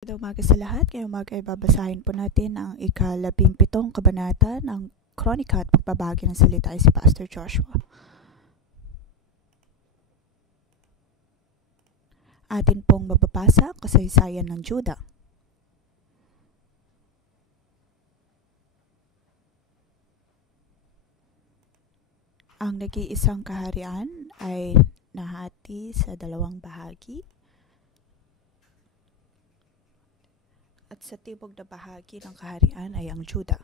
Magandang umaga sa lahat. Ngayong umaga ay babasahin po natin ang ika-17 kabanata ng Kronika at pagbabahagi ng salita ay si Pastor Joshua. Atin pong mababasa kasaysayan ng Juda. Ang nag-iisang kaharian ay nahati sa dalawang bahagi. At sa tibok na bahagi ng kaharian ay ang Juda.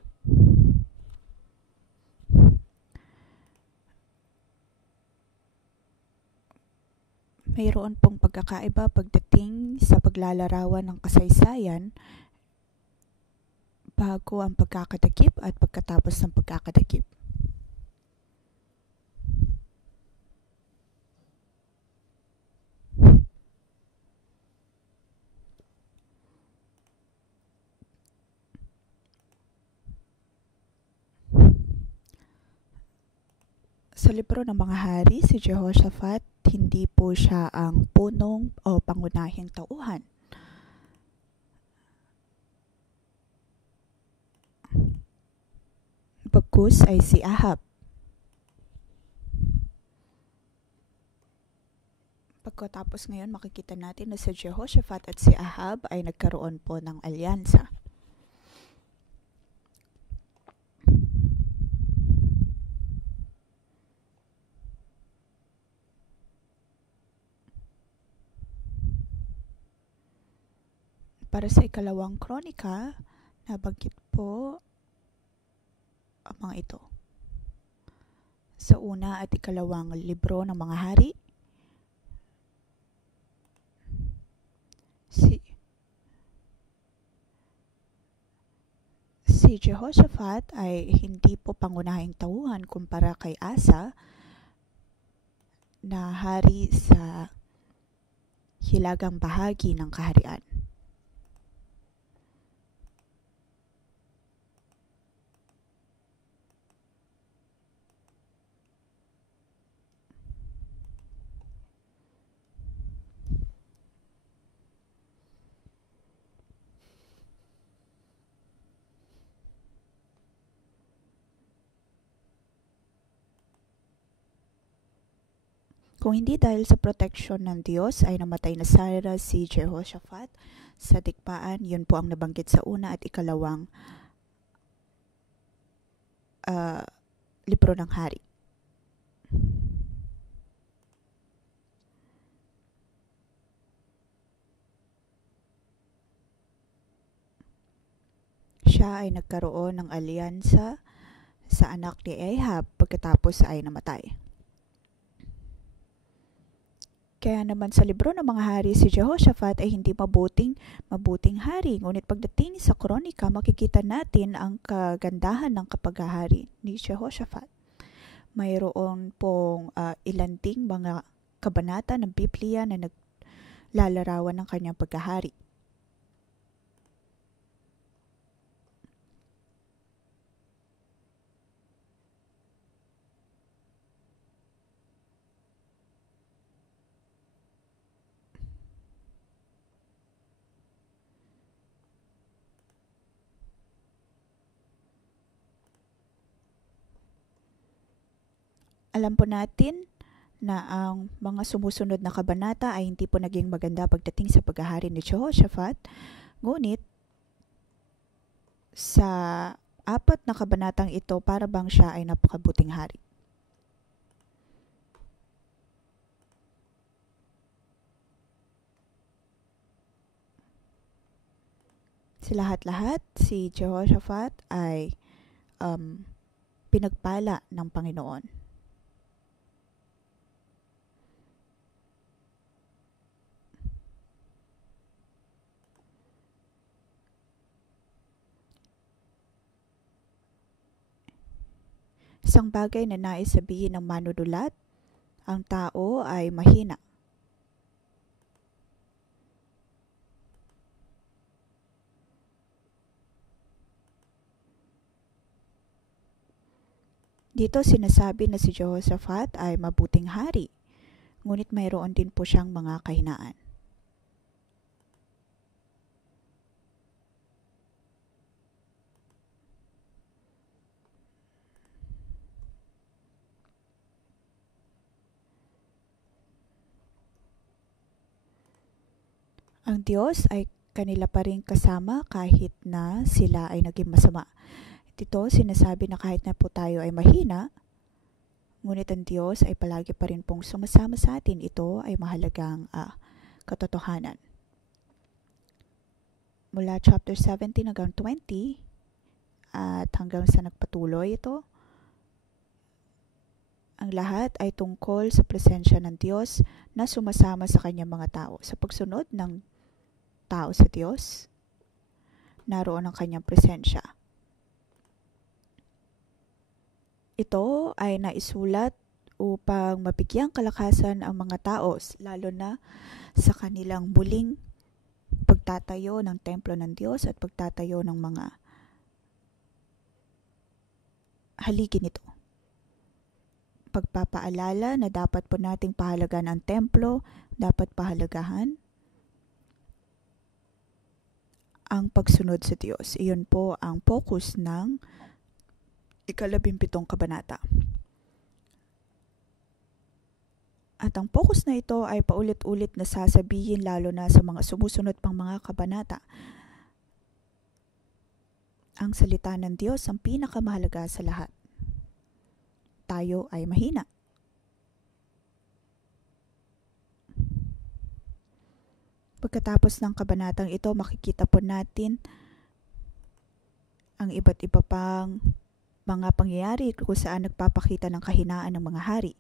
Mayroon pong pagkakaiba pagdating sa paglalarawan ng kasaysayan bago ang pagkakadakip at pagkatapos ng pagkakadakip. Sa libro ng mga hari, si Jehoshaphat, hindi po siya ang punong o pangunahing tauhan. Bagkus ay si Ahab. Pagkatapos ngayon, makikita natin na si Jehoshaphat at si Ahab ay nagkaroon po ng alyansa. Para sa ikalawang kronika, nabanggit po ang mga ito. Sa una at ikalawang libro ng mga hari, si Jehoshaphat ay hindi po pangunahing tauhan kumpara kay Asa na hari sa hilagang bahagi ng kaharian. Kung hindi dahil sa proteksyon ng Diyos ay namatay na sana si Jehoshaphat sa digmaan, yun po ang nabanggit sa una at ikalawang libro ng hari. Siya ay nagkaroon ng alyansa sa anak ni Ahab pagkatapos ay namatay. Kaya naman sa libro ng mga hari, si Jehoshaphat ay hindi mabuting hari. Ngunit pagdating sa kronika, makikita natin ang kagandahan ng kapaghahari ni Jehoshaphat. Mayroon pong ilanting mga kabanata ng Biblia na naglalarawan ng kanyang paghahari. Alam po natin na ang mga sumusunod na kabanata ay hindi po naging maganda pagdating sa paghahari ni Jehoshaphat. Ngunit sa 4 na kabanatang ito, para bang siya ay napakabuting hari. Sa lahat-lahat, si Jehoshaphat ay pinagpala ng Panginoon. Isang bagay na nais sabihin ng manunulat, ang tao ay mahina. Dito sinasabi na si Jehoshaphat ay mabuting hari, ngunit mayroon din po siyang mga kahinaan. Ang Diyos ay kanila pa rin kasama kahit na sila ay naging masama. Dito sinasabi na kahit na po tayo ay mahina, ngunit ang Diyos ay palagi pa rin pong sumasama sa atin. Ito ay mahalagang katotohanan. Mula chapter 17 hanggang 20 at hanggang sa nagpatuloy ito, ang lahat ay tungkol sa presensya ng Diyos na sumasama sa kanyang mga tao. Sa pagsunod ng tao sa Diyos, naroon ang kanyang presensya. Ito ay naisulat upang mabigyang kalakasan ang mga tao, lalo na sa kanilang muling pagtatayo ng templo ng Diyos at pagtatayo ng mga haligi nito. Pagpapaalala na dapat po nating pahalagahan ang templo, dapat pahalagahan ang pagsunod sa Diyos. Iyon po ang focus ng 17 kabanata. At ang focus na ito ay paulit-ulit na sasabihin lalo na sa mga sumusunod pang mga kabanata. Ang salita ng Diyos ang pinakamahalaga sa lahat. Tayo ay mahina. Pagkatapos ng kabanatang ito, makikita po natin ang iba't iba pang mga pangyayari kung saan nagpapakita ng kahinaan ng mga hari.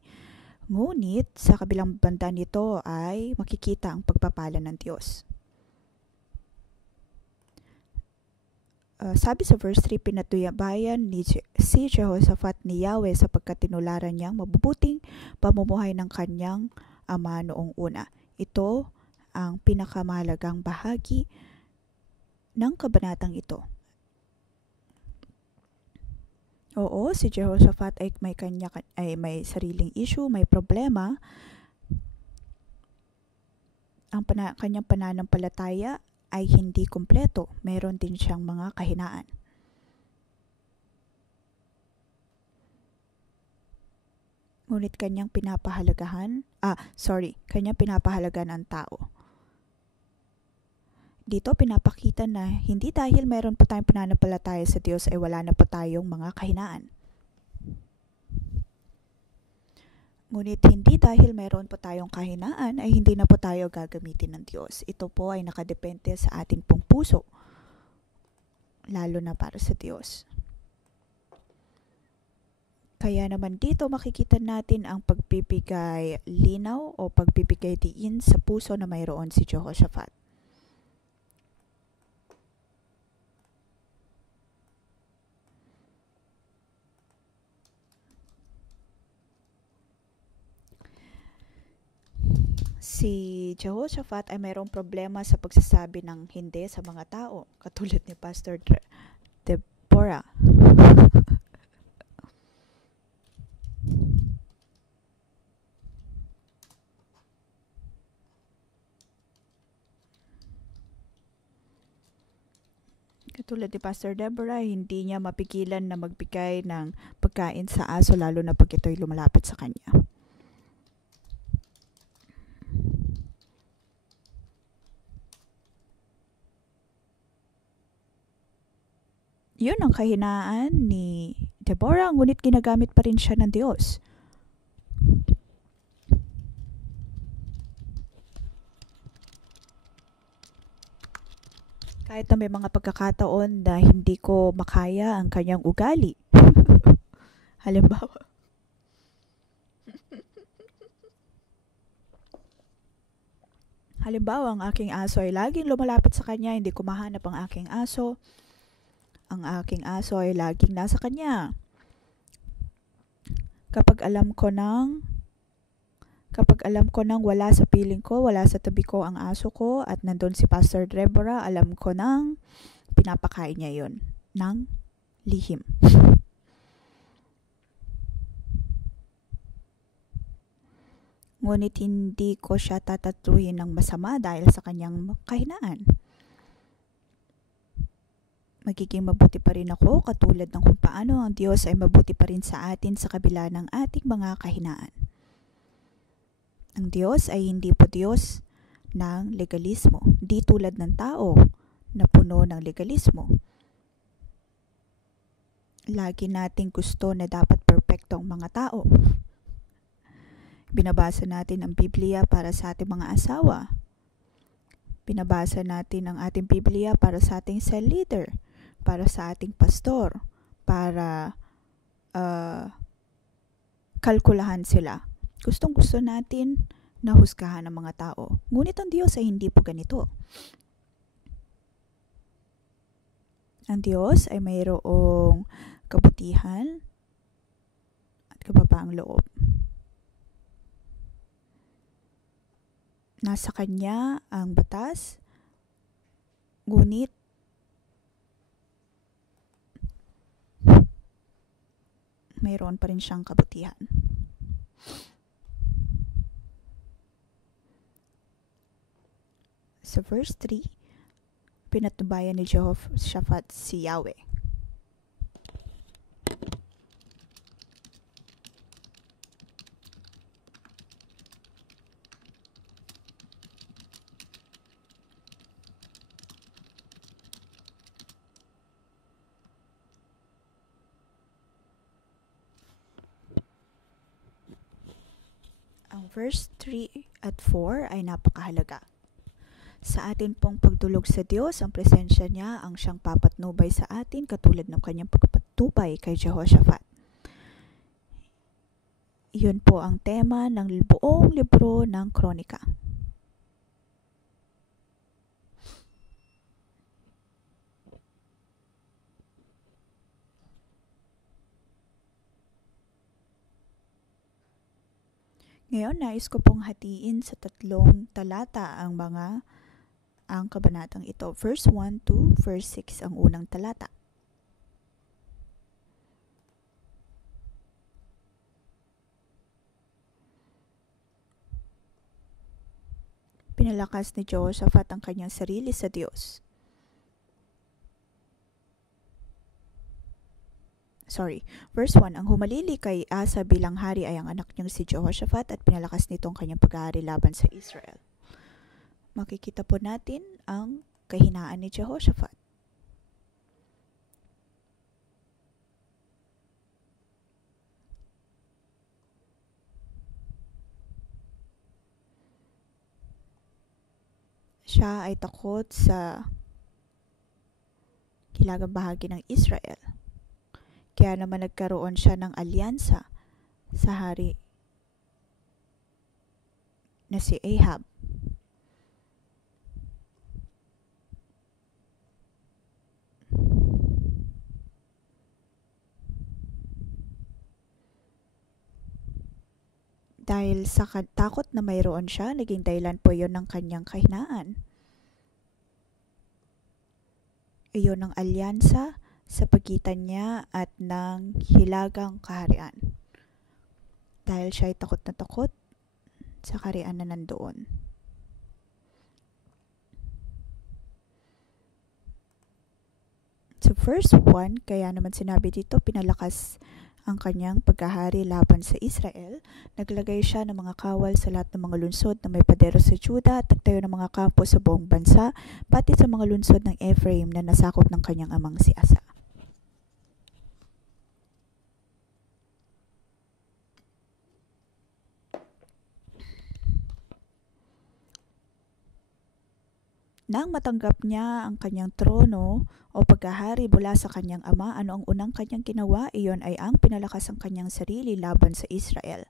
Ngunit sa kabilang banda nito ay makikita ang pagpapala ng Diyos. Sabi sa verse 3, pinatuyabayan si Jehoshaphat ni Yahweh sapagkat tinularan niyang mabubuting pamumuhay ng kanyang ama noong una. Ito ang pinakamahalagang bahagi ng kabanatang ito. Oo, si Jehoshaphat ay may sariling issue, may problema. Ang kanyang pananampalataya ay hindi kumpleto. Meron din siyang mga kahinaan. Ngunit kanyang pinapahalagahan ang tao. Dito pinapakita na hindi dahil meron pa tayong pananampalataya sa Diyos ay wala na pa tayong mga kahinaan. Ngunit hindi dahil meron pa tayong kahinaan ay hindi na po tayo gagamitin ng Diyos. Ito po ay nakadepende sa ating pong puso, lalo na para sa Diyos. Kaya naman dito makikita natin ang pagbibigay linaw o pagbibigay diin sa puso na mayroon si Jehoshaphat. Si Jehoshaphat ay mayroong problema sa pagsasabi ng hindi sa mga tao, katulad ni Pastor Deborah. Katulad ni Pastor Deborah, hindi niya mapigilan na magbigay ng pagkain sa aso lalo na pag ito'y lumalapit sa kanya. Yun ang kahinaan ni Deborah, ngunit ginagamit pa rin siya ng Diyos. Kahit na may mga pagkakataon na hindi ko makaya ang kanyang ugali. Halimbawa, ang aking aso ay laging lumalapit sa kanya, hindi ko mahanap ang aking aso. Ang aking aso ay laging nasa kanya. Kapag alam ko nang wala sa piling ko, wala sa tabi ko ang aso ko at nandun si Pastor Deborah, alam ko nang pinapakain niya yon ng lihim. Ngunit hindi ko siya tatatuhin ng masama dahil sa kanyang kahinaan. Magiging mabuti pa rin ako katulad ng kung paano ang Diyos ay mabuti pa rin sa atin sa kabila ng ating mga kahinaan. Ang Diyos ay hindi po Diyos ng legalismo. Di tulad ng tao na puno ng legalismo. Lagi nating gusto na dapat perpekto ang mga tao. Binabasa natin ang Biblia para sa ating mga asawa. Binabasa natin ang ating Biblia para sa ating cell leader, para sa ating pastor, para kalkulahan sila. Gustong-gusto natin na husgahan ang mga tao. Ngunit ang Diyos ay hindi po ganito. Ang Diyos ay mayroong kabutihan at kababaang loob. Nasa Kanya ang batas, ngunit mayroon pa rin siyang kabutihan. Sa verse 3, pinatubayan ni Jehoshaphat si Yahweh. Ang verse 3 at 4 ay napakahalaga. Sa atin pong pagdulog sa Diyos, ang presensya niya ang siyang papatnubay sa atin katulad ng kanyang pagpatnubay kay Jehoshaphat. Iyon po ang tema ng buong libro ng Kronika. Ngayon, nais ko pong hatiin sa 3 talata ang kabanatang ito. Verse 1 to verse 6 ang unang talata. Pinalakas ni Jehoshaphat ang kanyang sarili sa Diyos. Verse 1, ang humalili kay Asa bilang hari ay ang anak niyang si Jehoshaphat at pinalakas nito ang kanyang pag-aari laban sa Israel. Makikita po natin ang kahinaan ni Jehoshaphat. Siya ay takot sa hilagang bahagi ng Israel. Kaya naman nagkaroon siya ng alyansa sa hari na si Ahab. Dahil sa takot na mayroon siya, naging dahilan po yun ng kanyang kahinaan. Iyon ang alyansa sa pagitan niya at ng hilagang kaharian. Dahil siya ay takot na takot sa kaharian na nandoon. Sa verse 1, kaya naman sinabi dito, pinalakas ang kanyang pagkahari laban sa Israel. Naglagay siya ng mga kawal sa lahat ng mga lungsod na may padero sa Juda at nagtayo ng mga kampo sa buong bansa, pati sa mga lungsod ng Ephraim na nasakop ng kanyang amang si Asa. Nang matanggap niya ang kanyang trono o pagkahari mula sa kanyang ama, ano ang unang kanyang ginawa? Iyon ay ang pinalakas ang kanyang sarili laban sa Israel.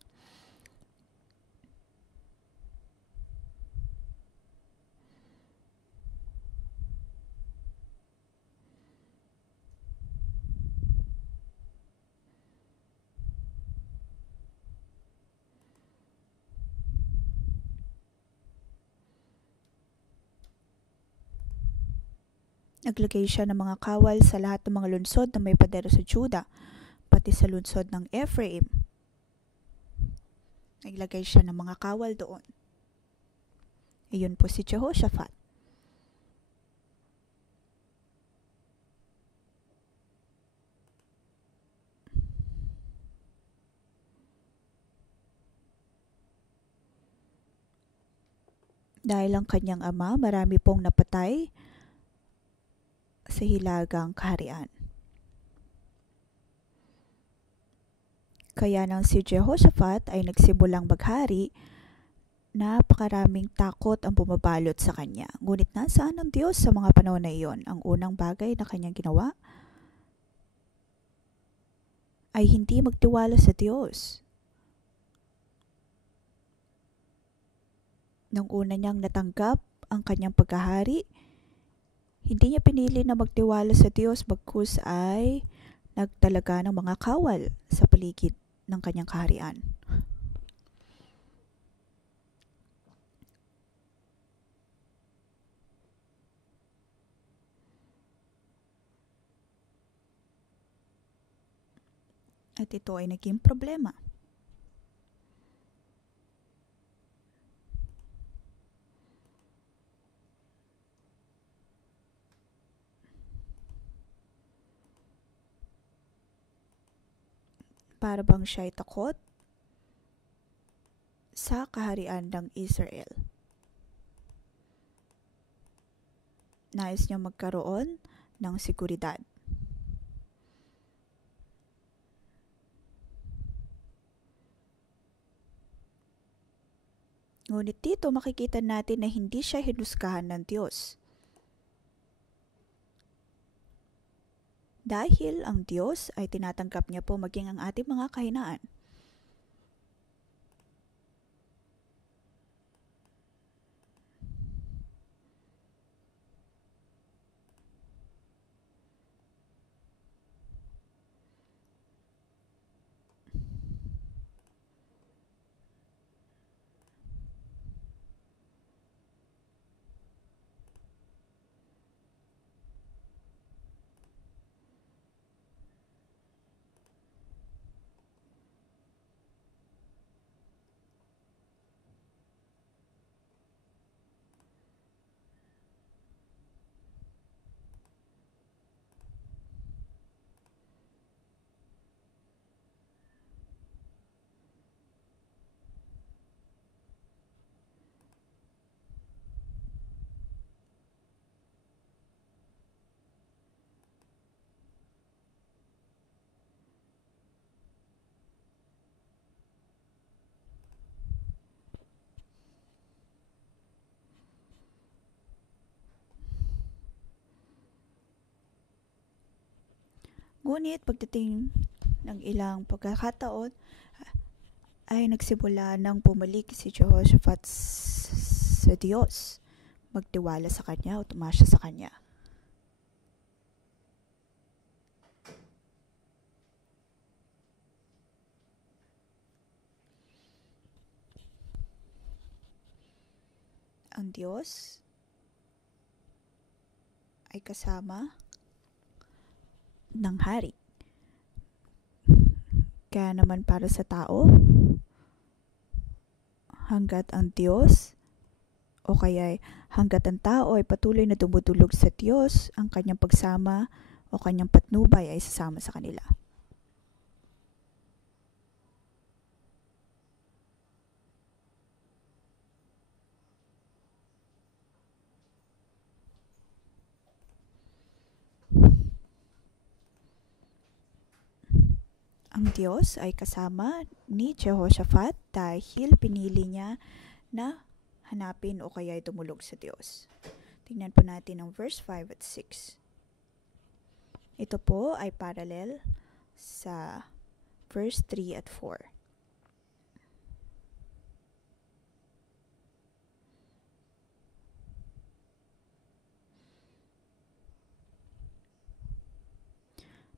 Naglagay siya ng mga kawal sa lahat ng mga lungsod na may padero sa Juda, pati sa lungsod ng Ephraim. Naglagay siya ng mga kawal doon. Iyon po si Jehoshaphat. Dahil ang kanyang ama, marami pong napatay sa hilagang kaharian. Kaya nang si Jehoshaphat ay nagsimulang maghari, napakaraming takot ang bumabalot sa kanya. Ngunit nasaan ang Diyos sa mga panahon na iyon? Ang unang bagay na kanyang ginawa ay hindi magtiwala sa Diyos. Nang una niyang natanggap ang kanyang paghahari, hindi niya pinili na magtiwala sa Diyos, bagkus ay nagtalaga ng mga kawal sa paligid ng kanyang kaharian. At ito ay naging problema. Para bang siya ay takot sa kaharian ng Israel. Nais niya magkaroon ng seguridad. Ngunit dito makikita natin na hindi siya hinusgahan ng Diyos. Dahil ang Diyos ay tinatanggap niya po maging ang ating mga kahinaan. Ngunit pagdating ng ilang pagkakataon, ay nagsimula nang bumalik si Jehoshaphat sa Diyos. Magtiwala sa Kanya o tumasya sa Kanya. Ang Diyos ay kasama ng hari. Kaya naman para sa tao, hanggat ang Diyos o kaya hanggat ang tao ay patuloy na dumudulog sa Diyos, ang kanyang pagsama o kanyang patnubay ay sasama sa kanila. Ang Diyos ay kasama ni Jehoshaphat dahil pinili niya na hanapin o kaya tumulog sa Diyos. Tingnan po natin ang verse 5 at 6. Ito po ay parallel sa verse 3 at 4.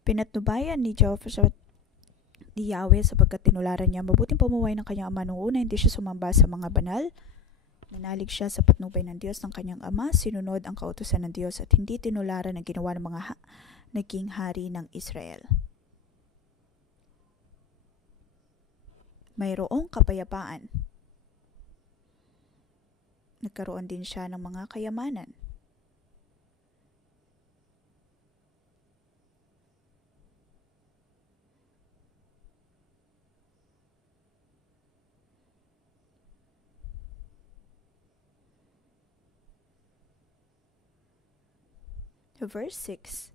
Pinatnubayan ni Jehoshaphat ni Yahweh sapagkat tinularan niya mabuting pamumuhay ng kanyang ama noong una, hindi siya sumamba sa mga banal. Nanalig siya sa patnubay ng Diyos ng kanyang ama, sinunod ang kautusan ng Diyos at hindi tinularan ang ginawa ng mga naging hari ng Israel. Mayroong kapayapaan. Nagkaroon din siya ng mga kayamanan. Verse 6.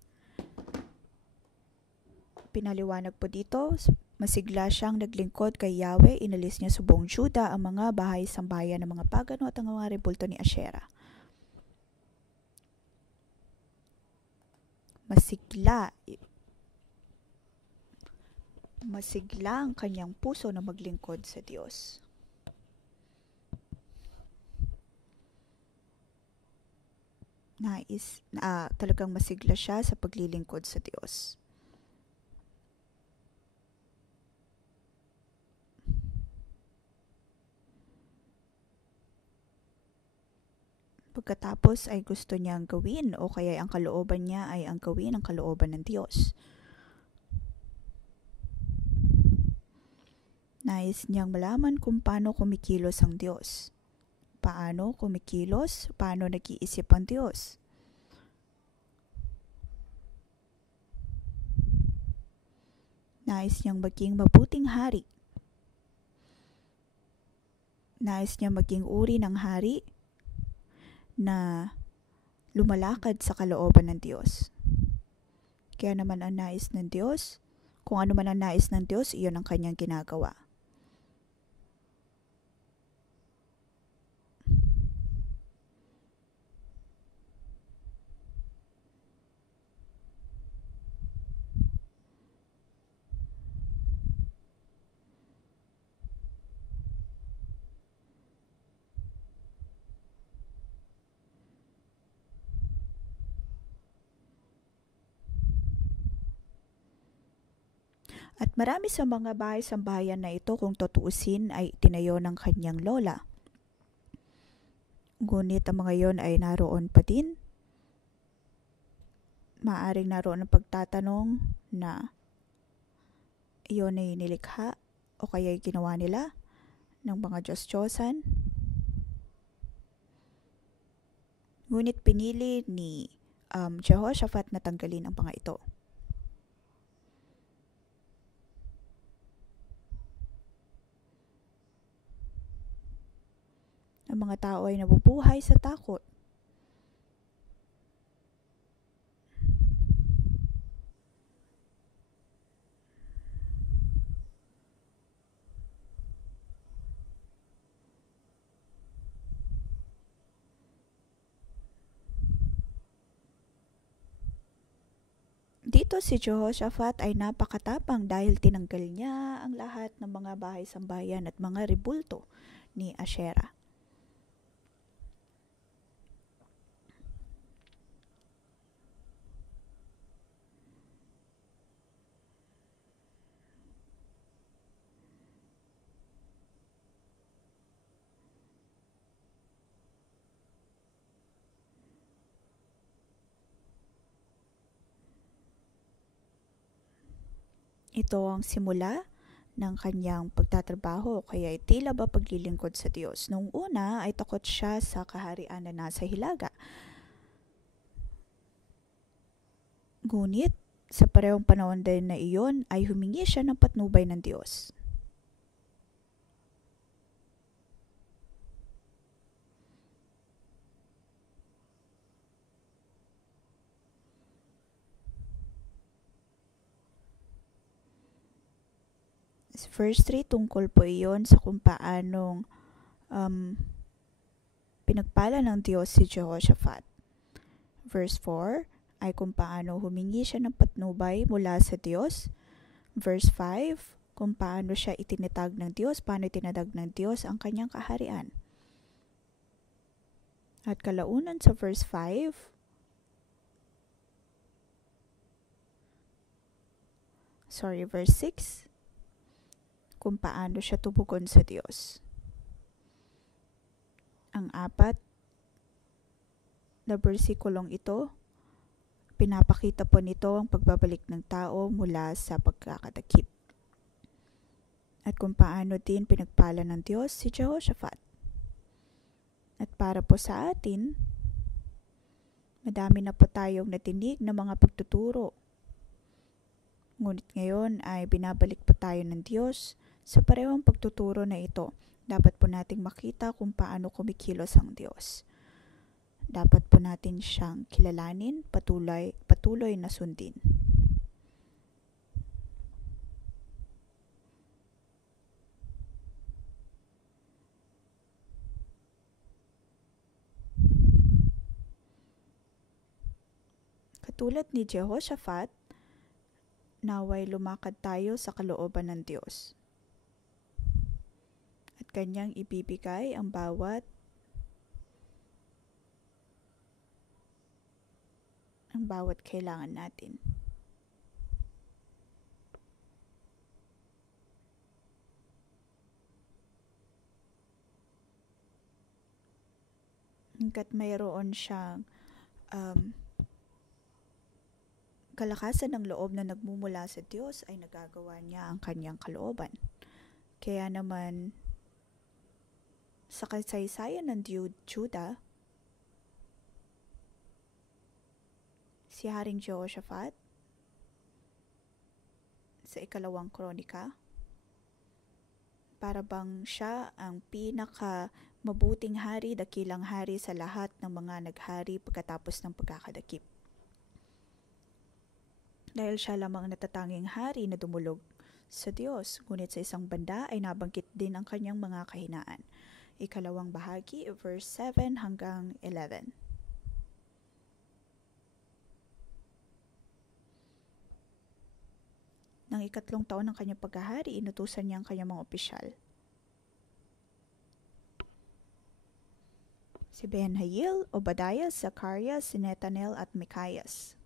Pinaliwanag po dito, masigla siyang naglingkod kay Yahweh, inalis niya sa buong Juda ang mga bahay-sambayan ng mga pagano at ang mga rebulto ni Asherah. Masigla ang kanyang puso na maglingkod sa Diyos. Talagang masigla siya sa paglilingkod sa Diyos. Pagkatapos ay gusto niyang gawin o kaya ang kalooban niya ay ang gawin ang kalooban ng Diyos. Nais niyang malaman kung paano kumikilos ang Diyos. Paano kumikilos? Paano nag-iisip ang Diyos? Nais niyang maging mabuting hari. Nais niyang maging uri ng hari na lumalakad sa kalooban ng Diyos. Kaya naman ang nais ng Diyos, kung ano man ang nais ng Diyos, iyon ang kanyang ginagawa. At marami sa mga bahay-sambahayan na ito, kung tutuusin, ay itinayo ng kanyang lola. Ngunit ang mga yon ay naroon pa din. Maaring naroon ang pagtatanong na iyon ay nilikha o kaya ginawa nila ng mga Diyos-Diyosan. Ngunit pinili ni Jehoshaphat na tanggalin ang mga ito. Ang mga tao ay nabubuhay sa takot. Dito si Jehoshaphat ay napakatapang dahil tinanggal niya ang lahat ng mga bahay-sambayan at mga rebulto ni Asherah. Ito ang simula ng kanyang pagtatrabaho, kaya tila ba paglilingkod sa Diyos. Noong una ay takot siya sa kaharian na nasa hilaga. Ngunit sa parehong panahon din na iyon ay humingi siya ng patnubay ng Diyos. Verse 3, tungkol po iyon sa kung paanong pinagpala ng Diyos si Jehoshaphat. Verse 4 ay kung paano humingi siya ng patnubay mula sa Diyos. Verse 5, kung paano siya itinatag ng Diyos, paano itinatag ng Diyos ang kanyang kaharian. At kalaunan sa verse 5, verse 6, kung paano siya tumugon sa Diyos. Ang 4 na bersikulong ito, pinapakita po nito ang pagbabalik ng tao mula sa pagkakadakip. At kung paano din pinagpala ng Diyos si Jehoshaphat. At para po sa atin, madami na po tayong natinig na mga pagtuturo. Ngunit ngayon ay binabalik po tayo ng Diyos sa parehong pagtuturo na ito. Dapat po nating makita kung paano kumikilos ang Diyos. Dapat po natin siyang kilalanin, patuloy na sundin. Katulad ni Jehoshaphat, naway lumakad tayo sa kalooban ng Diyos. At kanyang ibibigay ang bawat kailangan natin. Hanggat mayroon siyang kalakasan ng loob na nagmumula sa Diyos, ay nagagawa niya ang kanyang kalooban. Kaya naman, sa kasaysayan ng Juda, si Haring Jehoshaphat, sa 2 Kronika, para bang siya ang pinaka mabuting hari, dakilang hari sa lahat ng mga naghari pagkatapos ng pagkakadakip. Dahil siya lamang natatanging hari na dumulog sa Diyos, ngunit sa isang banda ay nabanggit din ang kanyang mga kahinaan. 2 bahagi, verse 7 hanggang 11. Nang 3 taon ng kanyang paghahari, inutusan niya ang kanyang mga opisyal. Si Ben-Hail, Obadiah, Zacarias, Netanel at Micaias.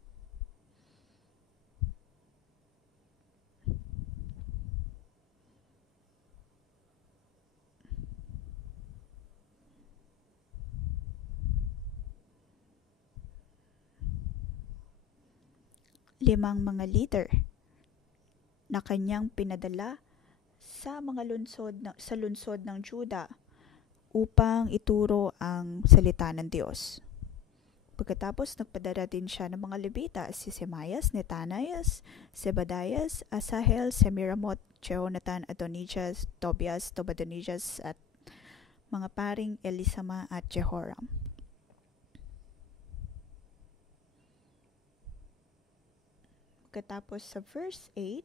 Limang mga leader na kanyang pinadala sa mga lungsod ng Juda upang ituro ang salita ng Diyos. Pagkatapos nagpadala din siya ng mga Levita, si Semaias, Netanias, Zebadias, Asahel, Semiramot, Jehonatan, Adonijah, Tobias, Tobadonijah at mga paring Elisama at Jehoram. Pagkatapos sa verse 8,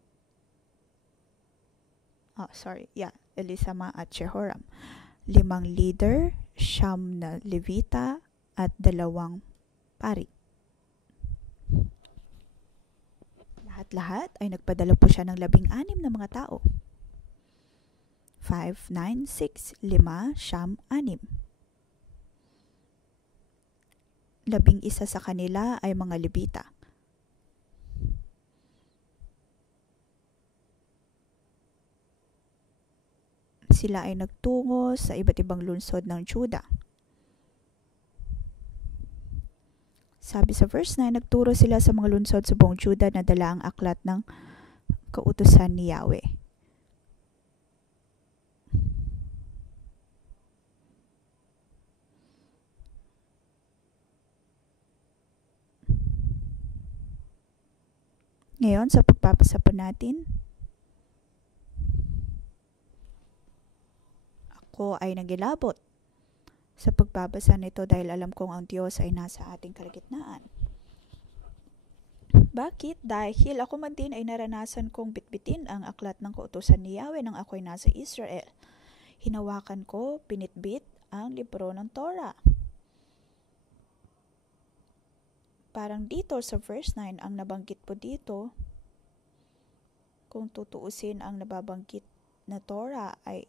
Elisama at Jehoram. 5 leader, 9 na Levita, at 2 pari. Lahat-lahat ay nagpadala po siya ng 16 na mga tao. 5, 9, 6, 5, 6. 11 sa kanila ay mga Levita. Sila ay nagtungo sa iba't ibang lungsod ng Juda. Sabi sa verse 9, nagturo sila sa mga lungsod sa buong Juda na dala ang aklat ng kautusan ni Yahweh. Ngayon, sa pagpapasa po natin, ako ay nagilabot sa pagbabasa nito dahil alam kong ang Diyos ay nasa ating kalagitnaan. Bakit? Dahil ako man din ay naranasan kong bitbitin ang aklat ng kautusan ni Yahweh nang ako'y nasa Israel. Hinawakan ko, pinitbit ang libro ng Torah. Parang dito sa verse 9, ang nabanggit po dito, kung tutuusin ang nababanggit na Torah ay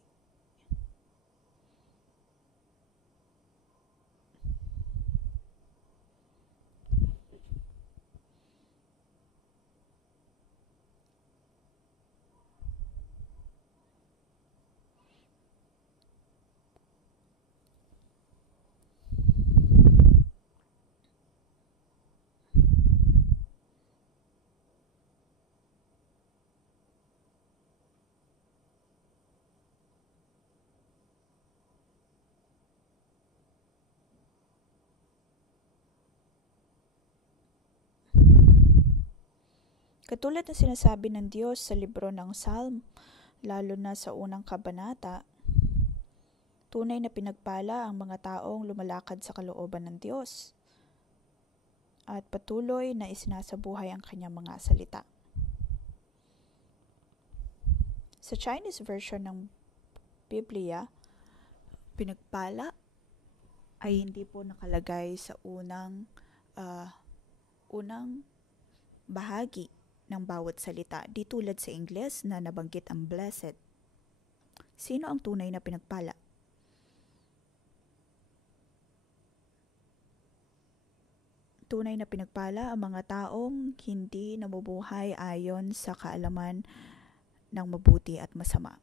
katulad na sinasabi ng Diyos sa libro ng Psalm, lalo na sa unang kabanata, Tunay na pinagpala ang mga taong lumalakad sa kalooban ng Diyos at patuloy na isinasabuhay ang kanyang mga salita. Sa Chinese version ng Biblia, pinagpala ay hindi po nakalagay sa unang bahagi ng bawat salita, di tulad sa Ingles na nabanggit ang blessed. Sino ang tunay na pinagpala? Tunay na pinagpala ang mga taong hindi nabubuhay ayon sa kaalaman ng mabuti at masama.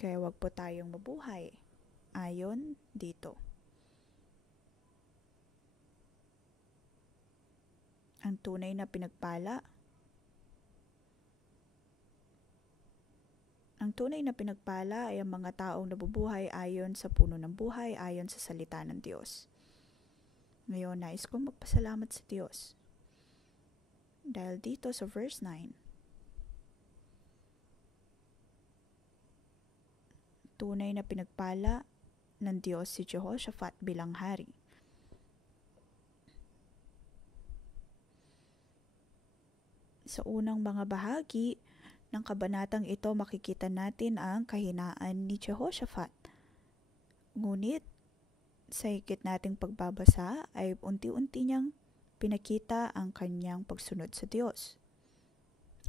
Kaya wag po tayong mabuhay ayon dito. Ang tunay na pinagpala ay ang mga taong nabubuhay ayon sa puno ng buhay, ayon sa salita ng Diyos. Ngayon, nais kong magpasalamat sa Diyos. Dahil dito sa verse 9, tunay na pinagpala ng Diyos si Jehoshaphat bilang hari. Sa unang mga bahagi ng kabanatang ito, makikita natin ang kahinaan ni Jehoshaphat. Ngunit, sa higit nating pagbabasa ay unti-unti niyang pinakita ang kanyang pagsunod sa Diyos.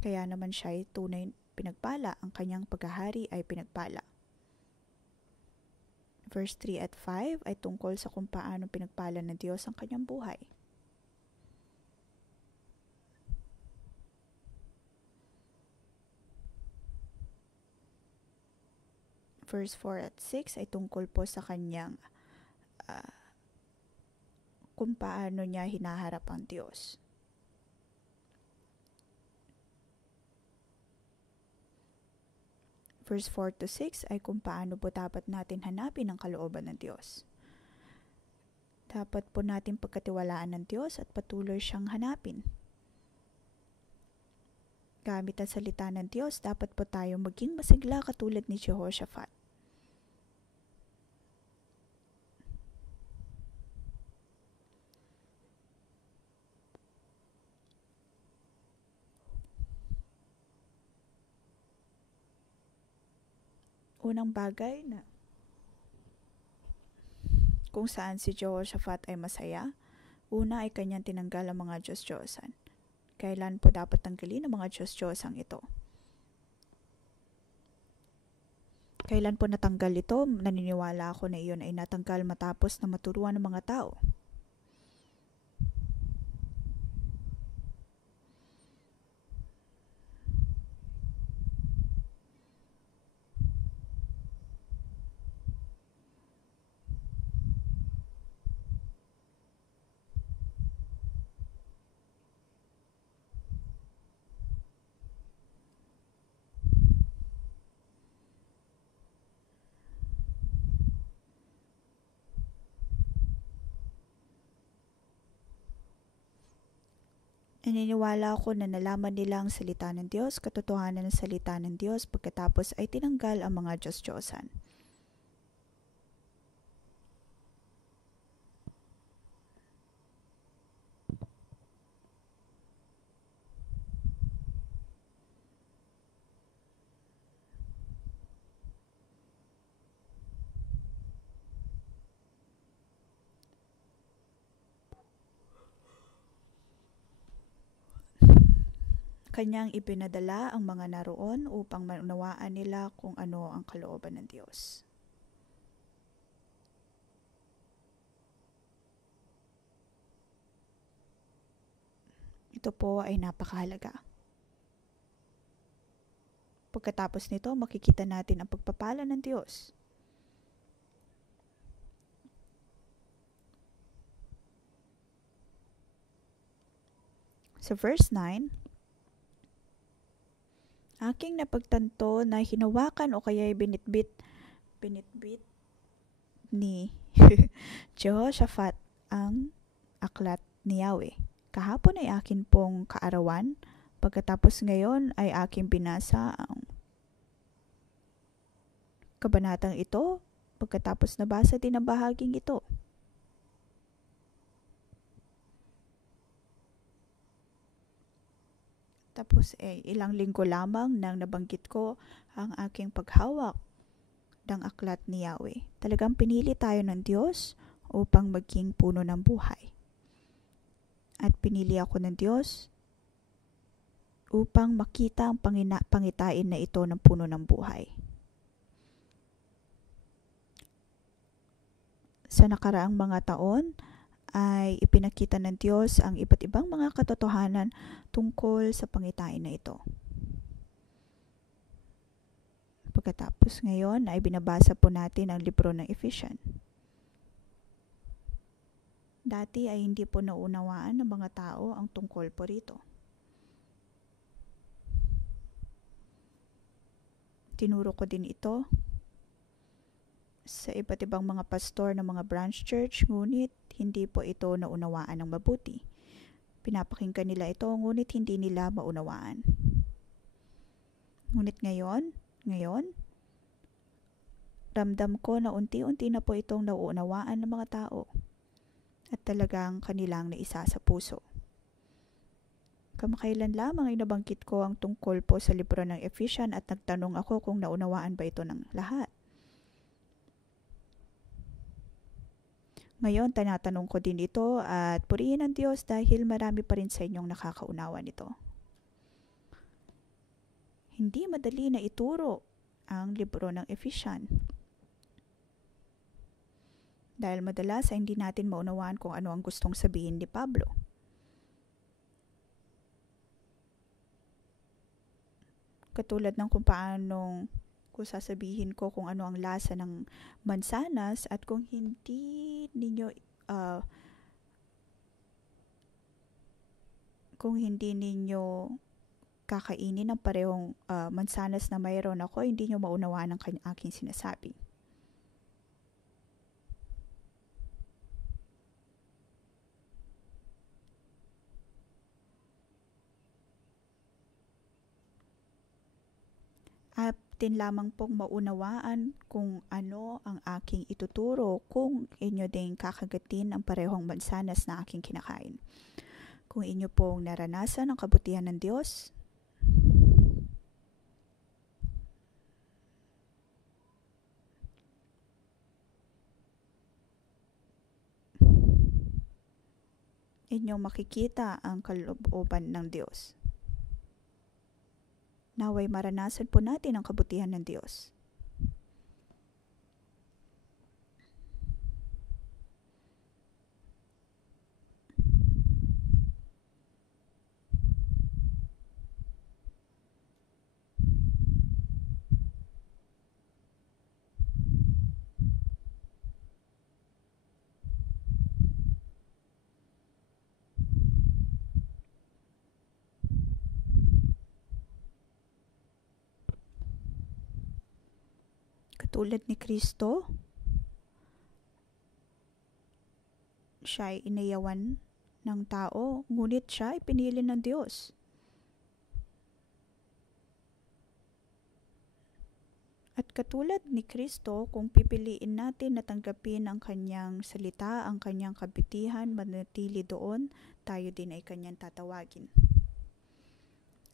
Kaya naman siya ay tunay pinagpala, ang kanyang paghahari ay pinagpala. Verse 3 at 5 ay tungkol sa kung paano pinagpala ng Diyos ang kanyang buhay. Verse 4 at 6 ay tungkol po sa kanyang kung paano niya hinaharap ang Diyos. Verse 4 to 6 ay kung paano po dapat natin hanapin ang kalooban ng Diyos. Dapat po natin pagkatiwalaan ng Diyos at patuloy siyang hanapin. Gamit ang salita ng Diyos, dapat po tayo maging masigla katulad ni Jehoshaphat. Unang bagay na kung saan si Jehoshaphat ay masaya, una ay kanyang tinanggal ang mga Diyos-Diyosan. Kailan po dapat tanggalin ang mga Diyos-Diyosang ito? Kailan po natanggal ito? Naniniwala ako na iyon ay natanggal matapos na maturuan ng mga tao. Naniniwala ako na nalaman nila ang salita ng Diyos, katotohanan ng salita ng Diyos, pagkatapos ay tinanggal ang mga Diyos-Diyosan. Kanyang ipinadala ang mga naroon upang maunawaan nila kung ano ang kalooban ng Diyos. Ito po ay napakahalaga. Pagkatapos nito, makikita natin ang pagpapala ng Diyos. Sa verse 9, aking napagtanto na hinawakan o kaya'y binitbit ni Jehoshaphat ang aklat ni Yahweh. Kahapon ay akin pong kaarawan, pagkatapos ngayon ay aking binasa ang kabanatang ito pagkatapos nabasa din ang bahaging ito. Tapos ilang linggo lamang nang nabanggit ko ang aking paghawak ng aklat ni Yahweh. Talagang pinili tayo ng Diyos upang maging puno ng buhay. At pinili ako ng Diyos upang makita ang pangitain na ito ng puno ng buhay. Sa nakaraang mga taon ay ipinakita ng Diyos ang iba't ibang mga katotohanan tungkol sa pangitain na ito. Pagkatapos ngayon ay binabasa po natin ang libro ng Ephesians. Dati ay hindi po naunawaan ng mga tao ang tungkol po rito. Tinuro ko din ito sa iba't ibang mga pastor ng mga branch church, ngunit hindi po ito naunawaan ng mabuti. Pinapakinggan nila ito, ngunit hindi nila maunawaan. Ngunit ngayon, ramdam ko na unti-unti na po itong nauunawaan ng mga tao at talagang kanilang naisa sa puso. Kamakailan lamang ay nabanggit ko ang tungkol po sa libro ng Ephesians at nagtanong ako kung naunawaan ba ito ng lahat. Ngayon, tinatanong ko din ito at purihin ang Diyos dahil marami pa rin sa inyong nakakaunawa nito. Hindi madali na ituro ang libro ng Ephesians. Dahil madalas ay hindi natin maunawaan kung ano ang gustong sabihin ni Pablo. Katulad ng kung paanong kung sasabihin ko kung ano ang lasa ng mansanas at kung hindi ninyo kakainin ng parehong mansanas na mayroon ako, hindi nyo maunawaan ang aking sinasabi. Atin lamang pong maunawaan kung ano ang aking ituturo kung inyo din kakagatin ang parehong mansanas na aking kinakain. Kung inyo pong naranasan ang kabutihan ng Diyos, inyong makikita ang kalooban ng Diyos. Naway maranasan po natin ang kabutihan ng Diyos. Katulad ni Kristo, siya ay inayawan ng tao, ngunit siya ay pinili ng Diyos. At katulad ni Kristo, kung pipiliin natin na tanggapin ang kanyang salita, ang kanyang kabutihan, manatili doon, tayo din ay kanyang tatawagin.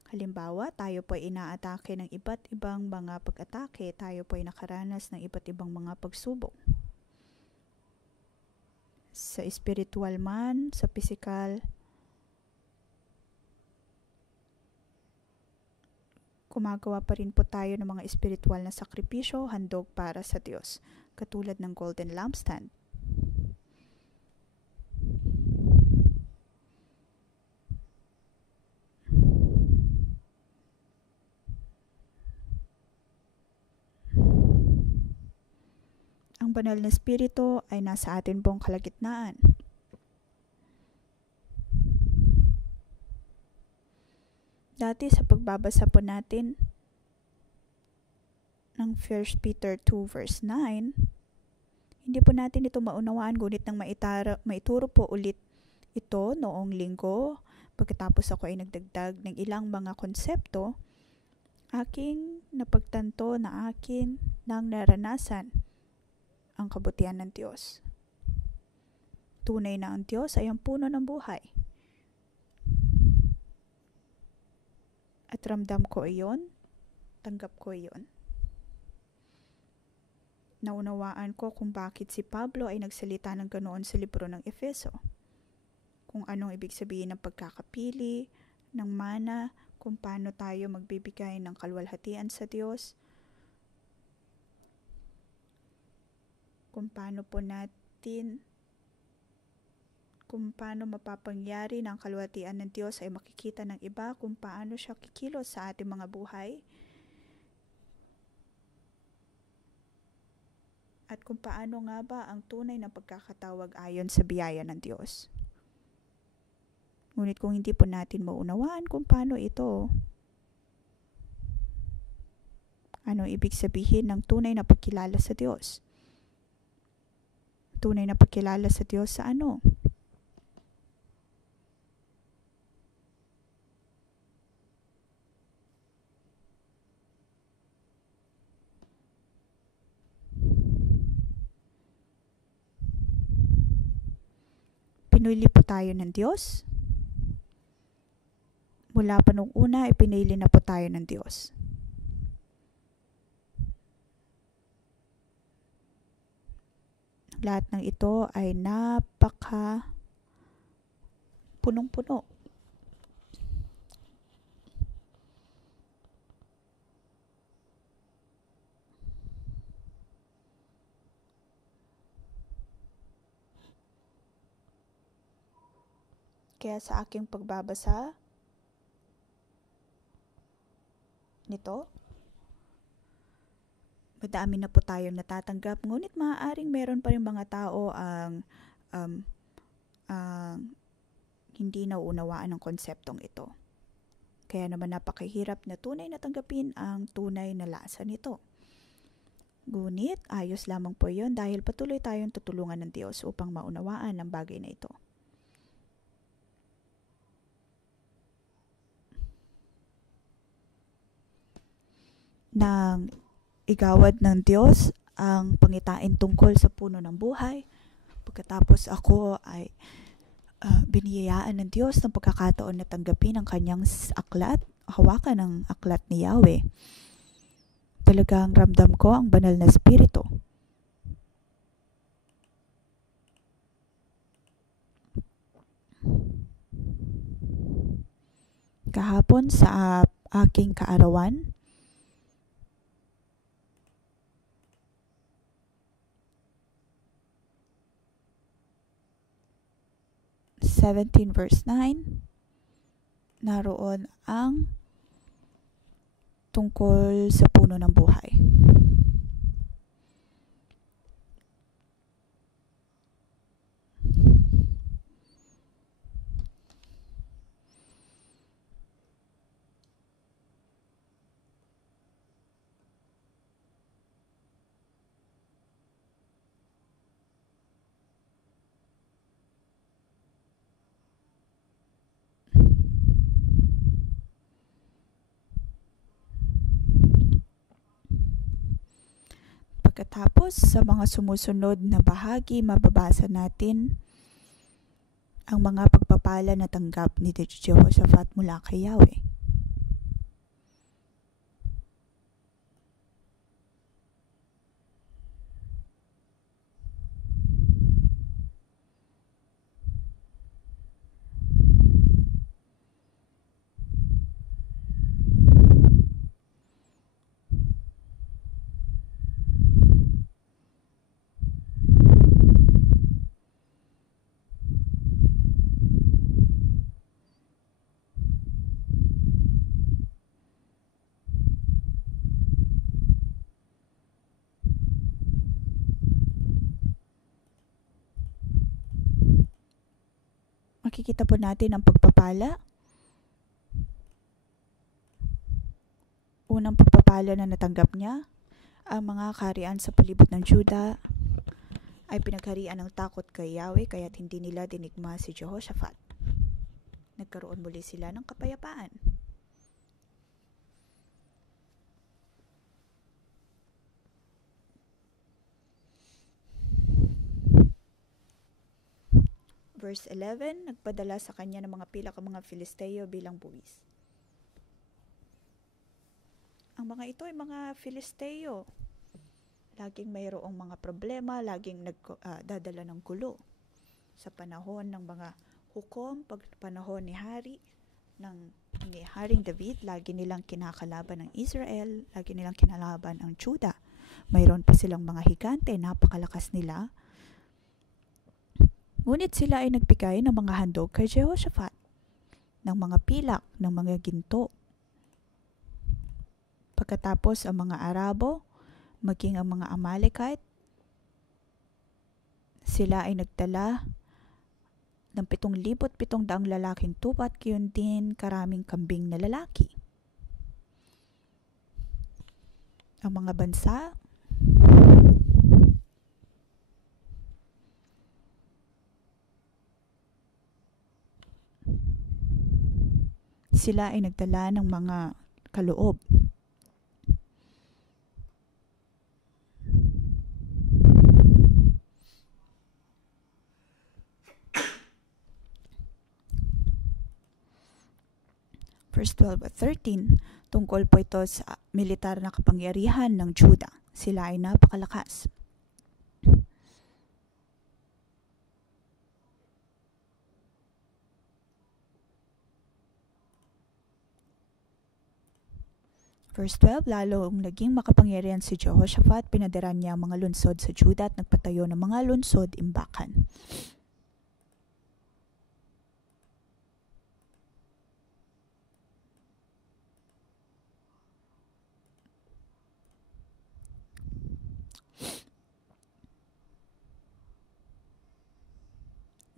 Halimbawa, tayo po ay inaatake ng iba't ibang mga pag-atake, tayo po ay nakaranas ng iba't ibang mga pagsubok. Sa spiritual man, sa physical, gumagawa pa rin po tayo ng mga spiritual na sakripisyo, handog para sa Diyos, katulad ng golden lampstand. Ang banal na espiritu ay nasa atin pong kalagitnaan. Dati sa pagbabasa po natin ng 1 Peter 2 verse 9, hindi po natin ito maunawaan, ngunit nang maituro po ulit ito noong linggo, pagkatapos ako ay nagdagdag ng ilang mga konsepto, aking napagtanto na akin nang naranasan ang kabutihan ng Diyos. Tunay na ang Diyos ay ang puno ng buhay. At ramdam ko iyon, tanggap ko iyon. Naunawaan ko kung bakit si Pablo ay nagsalita ng ganoon sa libro ng Efeso. Kung anong ibig sabihin ng pagkakapili, ng mana, kung paano tayo magbibigay ng kalwalhatian sa Diyos, kung paano mapapangyari ng kalwalhatian ng Diyos ay makikita ng iba, kung paano siya kikilos sa ating mga buhay, at kung paano nga ba ang tunay na pagkakatawag ayon sa biyaya ng Diyos. Ngunit kung hindi po natin maunawaan kung paano ito, ano ibig sabihin ng tunay na pagkilala sa Diyos? Tunay na pagkilala sa Diyos sa ano? Pinili po tayo ng Diyos. Mula pa nung una, ipinili na po tayo ng Diyos. Lahat ng ito ay punong-puno. Kaya sa aking pagbabasa nito, madami na po tayong natatanggap, ngunit maaaring meron pa rin mga tao ang hindi nauunawaan ng konseptong ito. Kaya naman napakahirap na tunay na tanggapin ang tunay na lasa nito. Ngunit ayos lamang po yun dahil patuloy tayong tutulungan ng Diyos upang maunawaan ang bagay na ito. Nang igawad ng Diyos ang pangitain tungkol sa puno ng buhay, pagkatapos ako ay biniyayaan ng Diyos ng pagkakataon na tanggapin ang kanyang aklat, hawakan ang aklat ni Yahweh. Talagang ramdam ko ang banal na spirito. Kahapon sa aking kaarawan, 17 verse 9, naroon ang tungkol sa puno ng buhay. Pagkatapos sa mga sumusunod na bahagi, mababasa natin ang mga pagpapala na tanggap ni Jehoshaphat mula kay Yahweh. Makikita po natin ang pagpapala. Unang pagpapala na natanggap niya, ang mga kaharian sa palibot ng Juda ay pinagharian ng takot kay Yahweh, kaya't hindi nila dinigma si Jehoshaphat. Nagkaroon muli sila ng kapayapaan. verse 11, nagpadala sa kanya ng mga pilak ang mga Filisteo bilang buwis. Ang mga ito ay mga Filisteo. Laging mayroong mga problema, laging dadala ng gulo. Sa panahon ng mga hukom, panahon ni Haring David, lagi nilang kinakalaban ng Israel, lagi nilang kinalaban ang Juda. Mayroon pa silang mga higante, napakalakas nila. Ngunit sila ay nagbigay ng mga handog kay Jehoshaphat, ng mga pilak, ng mga ginto. Pagkatapos ang mga Arabo, maging ang mga Amalekite, sila ay nagdala ng 7,700 lalaking tupa at gayon din karaming kambing na lalaki. Ang mga bansa sila ay nagdala ng mga kaloob. Verse 12 at 13, tungkol po ito sa militar na kapangyarihan ng Juda. Sila ay napakalakas. Verse 12, lalong naging makapangyarihan si Jehoshaphat, pinadala niya ang mga lungsod sa Juda at nagpatayo ng mga lungsod imbakan.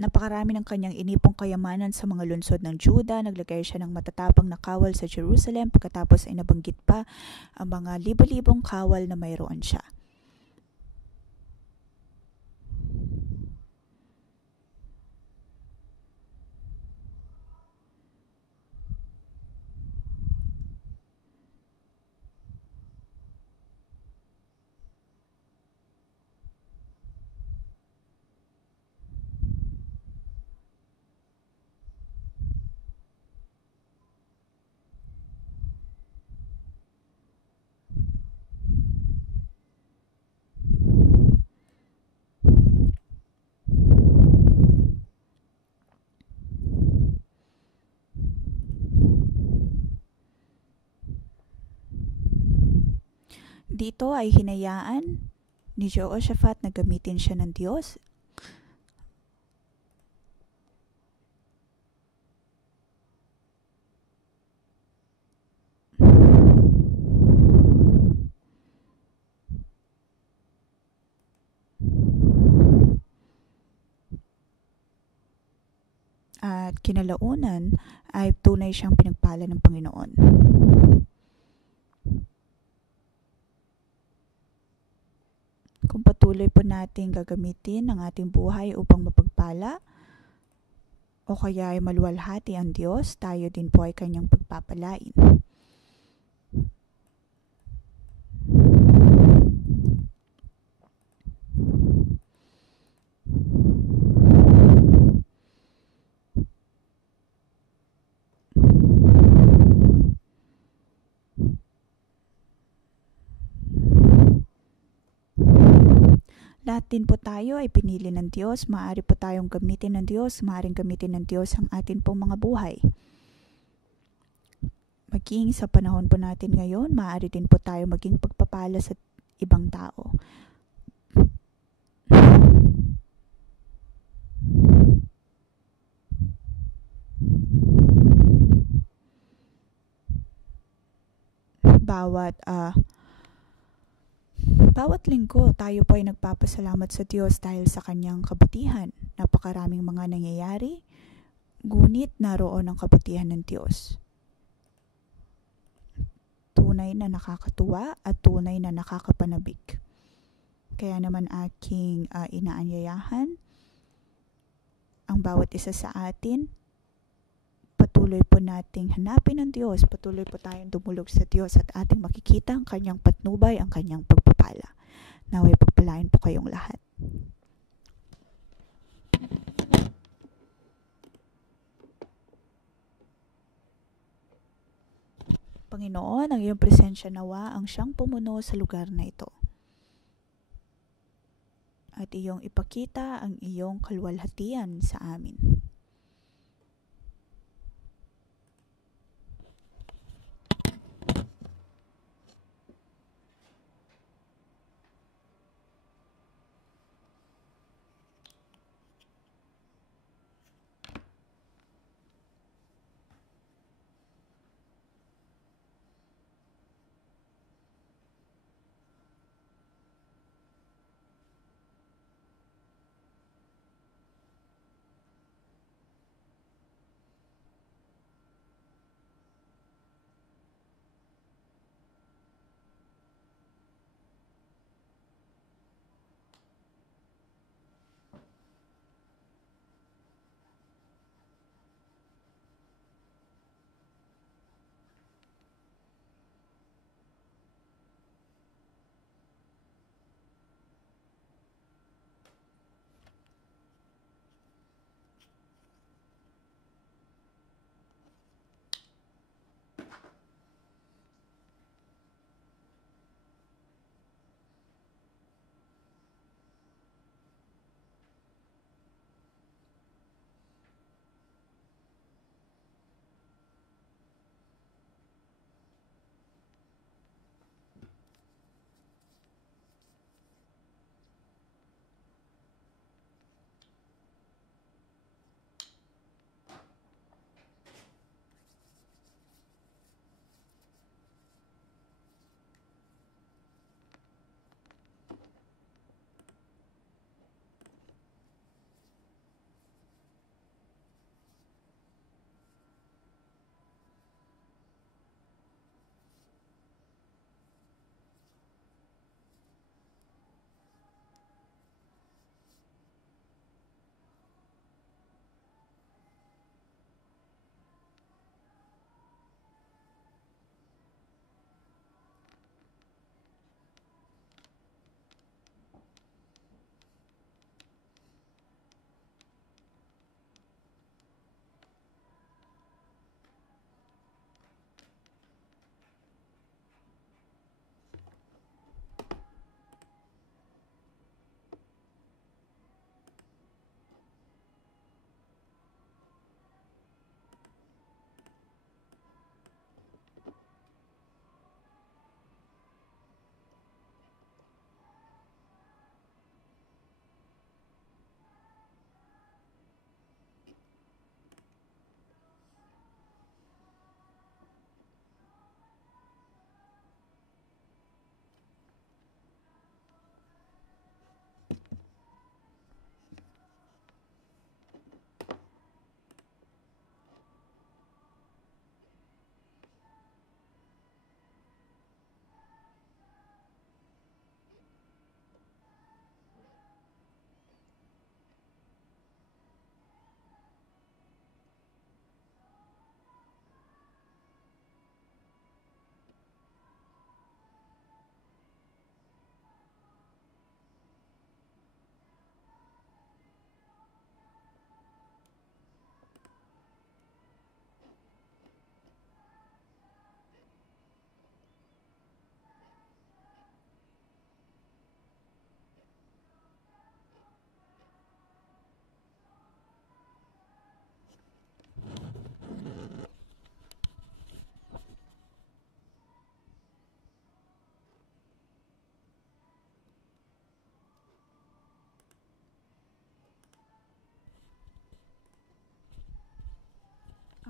Napakarami ng kanyang inipong kayamanan sa mga lungsod ng Juda. Naglagay siya ng matatapang na kawal sa Jerusalem. Pagkatapos ay nabanggit pa ang mga libo-libong kawal na mayroon siya. Dito ay hinayaan ni Jehoshaphat na gamitin siya ng Diyos. At kinalaunan ay tunay siyang pinagpala ng Panginoon. Kung patuloy po natin gagamitin ang ating buhay upang mapagpala o kaya ay maluwalhati ang Diyos, tayo din po ay kanyang pagpapalain. Lahat din po tayo ay pinili ng Diyos. Maaari po tayong gamitin ng Diyos. Maaaring gamitin ng Diyos ang atin pong mga buhay. Maging sa panahon po natin ngayon, maaari din po tayo maging pagpapala sa ibang tao. Bawat linggo, tayo po ay nagpapasalamat sa Diyos dahil sa kanyang kabutihan. Napakaraming mga nangyayari, ngunit naroon ang kabutihan ng Diyos. Tunay na nakakatuwa at tunay na nakakapanabik. Kaya naman aking inaanyayahan ang bawat isa sa atin, patuloy po nating hanapin ang Diyos, patuloy po tayong dumulog sa Diyos at ating makikita ang kanyang patnubay, ang kanyang pagpapala. Naway pagpalain po kayong lahat. Panginoon, ang iyong presensya nawa ang siyang pumuno sa lugar na ito. At iyong ipakita ang iyong kaluwalhatian sa amin.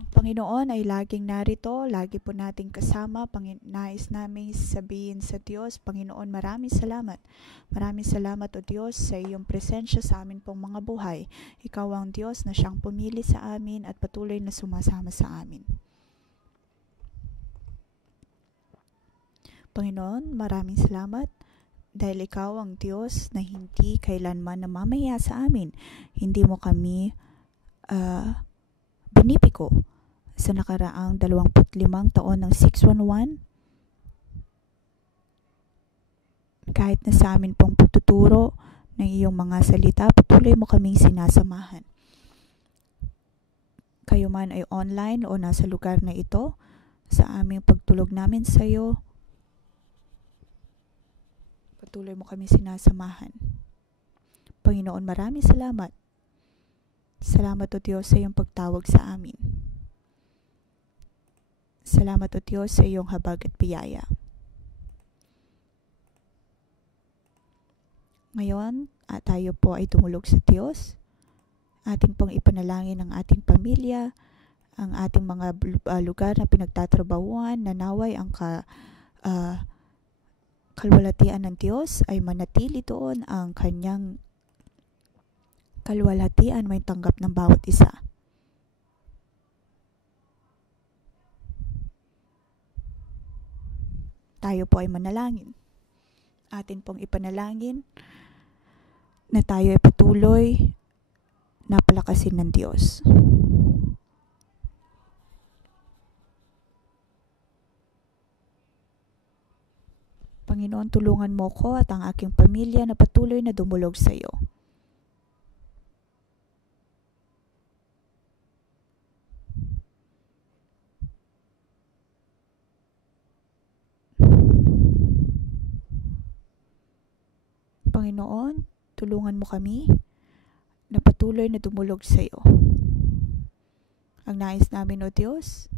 Ang Panginoon ay laging narito, lagi po nating kasama. Nais namin sabihin sa Diyos, Panginoon, maraming salamat. Maraming salamat, O Diyos, sa iyong presensya sa amin pong mga buhay. Ikaw ang Diyos na siyang pumili sa amin at patuloy na sumasama sa amin. Panginoon, maraming salamat dahil ikaw ang Diyos na hindi kailanman namamaya sa amin. Hindi mo kami binipiko sa nakaraang 25 taon ng 611. Kahit na sa amin pong pagtuturo ng iyong mga salita, patuloy mo kaming sinasamahan. Kayo man ay online o nasa lugar na ito, sa aming pagtulog namin sa iyo. Patuloy mo kami sinasamahan. Panginoon, maraming salamat. Salamat o Diyos sa iyong pagtawag sa amin. Salamat o Diyos sa iyong habag at biyaya. Ngayon, tayo po ay tumulog sa Diyos. Ating pong ipanalangin ang ating pamilya, ang ating mga lugar na pinagtatrabahuan, na naway ang kalwalhatian ng Diyos ay manatili doon, ang kanyang kalwalhatian may tanggap ng bawat isa. Tayo po ay manalangin. Atin pong ipanalangin na tayo ay patuloy na palakasin ng Diyos. Panginoon, tulungan mo ko at ang aking pamilya na patuloy na dumulog sa iyo. Panginoon, tulungan mo kami na patuloy na dumulog sa iyo. Ang nais namin, O Diyos,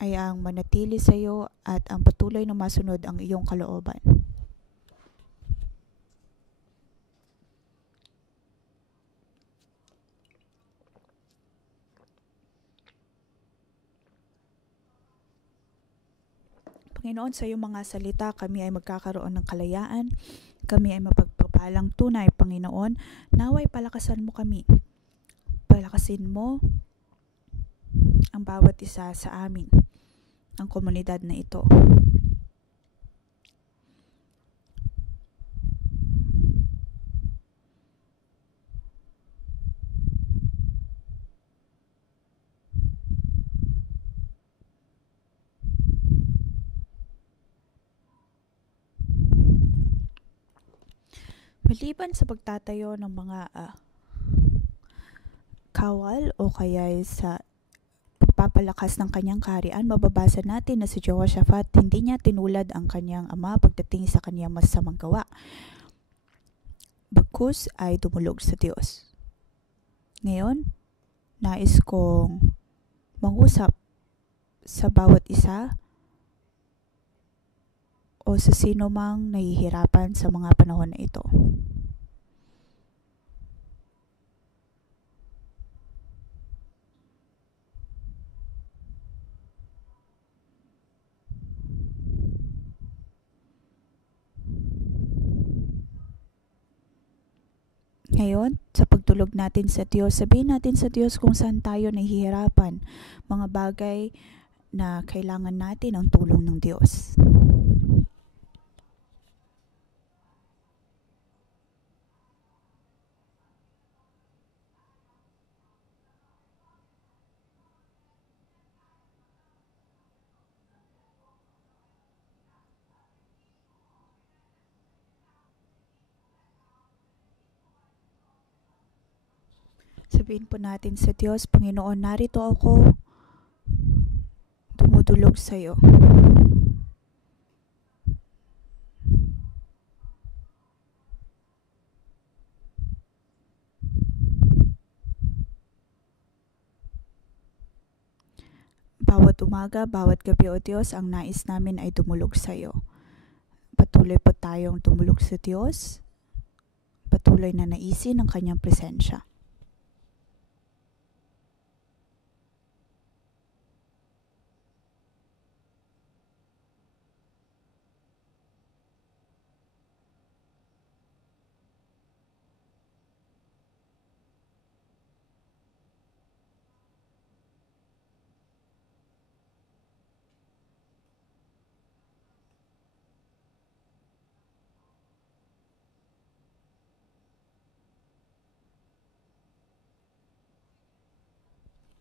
ay ang manatili sa iyo at ang patuloy na masunod ang iyong kalooban. Panginoon, sa iyong mga salita, kami ay magkakaroon ng kalayaan. Kami ay mapagpapalang tunay, Panginoon. Naway palakasan mo kami. Palakasin mo ang bawat isa sa amin, ang komunidad na ito. Maliban sa pagtatayo ng mga kawal o kaya sa pagpapalakas ng kanyang kaharian, mababasa natin na si Jehoshaphat hindi niya tinulad ang kanyang ama pagdating sa kanyang masamang gawa. Bagkus ay dumulog sa Diyos. Ngayon, nais kong mangusap sa bawat isa o sa sino mang nahihirapan sa mga panahon na ito. Ngayon, sa pagtulog natin sa Diyos, sabihin natin sa Diyos kung saan tayo nahihirapan, mga bagay na kailangan natin ang tulong ng Diyos. Sabihin po natin sa Diyos, Panginoon, narito ako, dumudulog sa iyo. Bawat umaga, bawat gabi, O Diyos, ang nais namin ay dumulog sa iyo. Patuloy po tayong dumulog sa Diyos, patuloy na naisin ang kanyang presensya.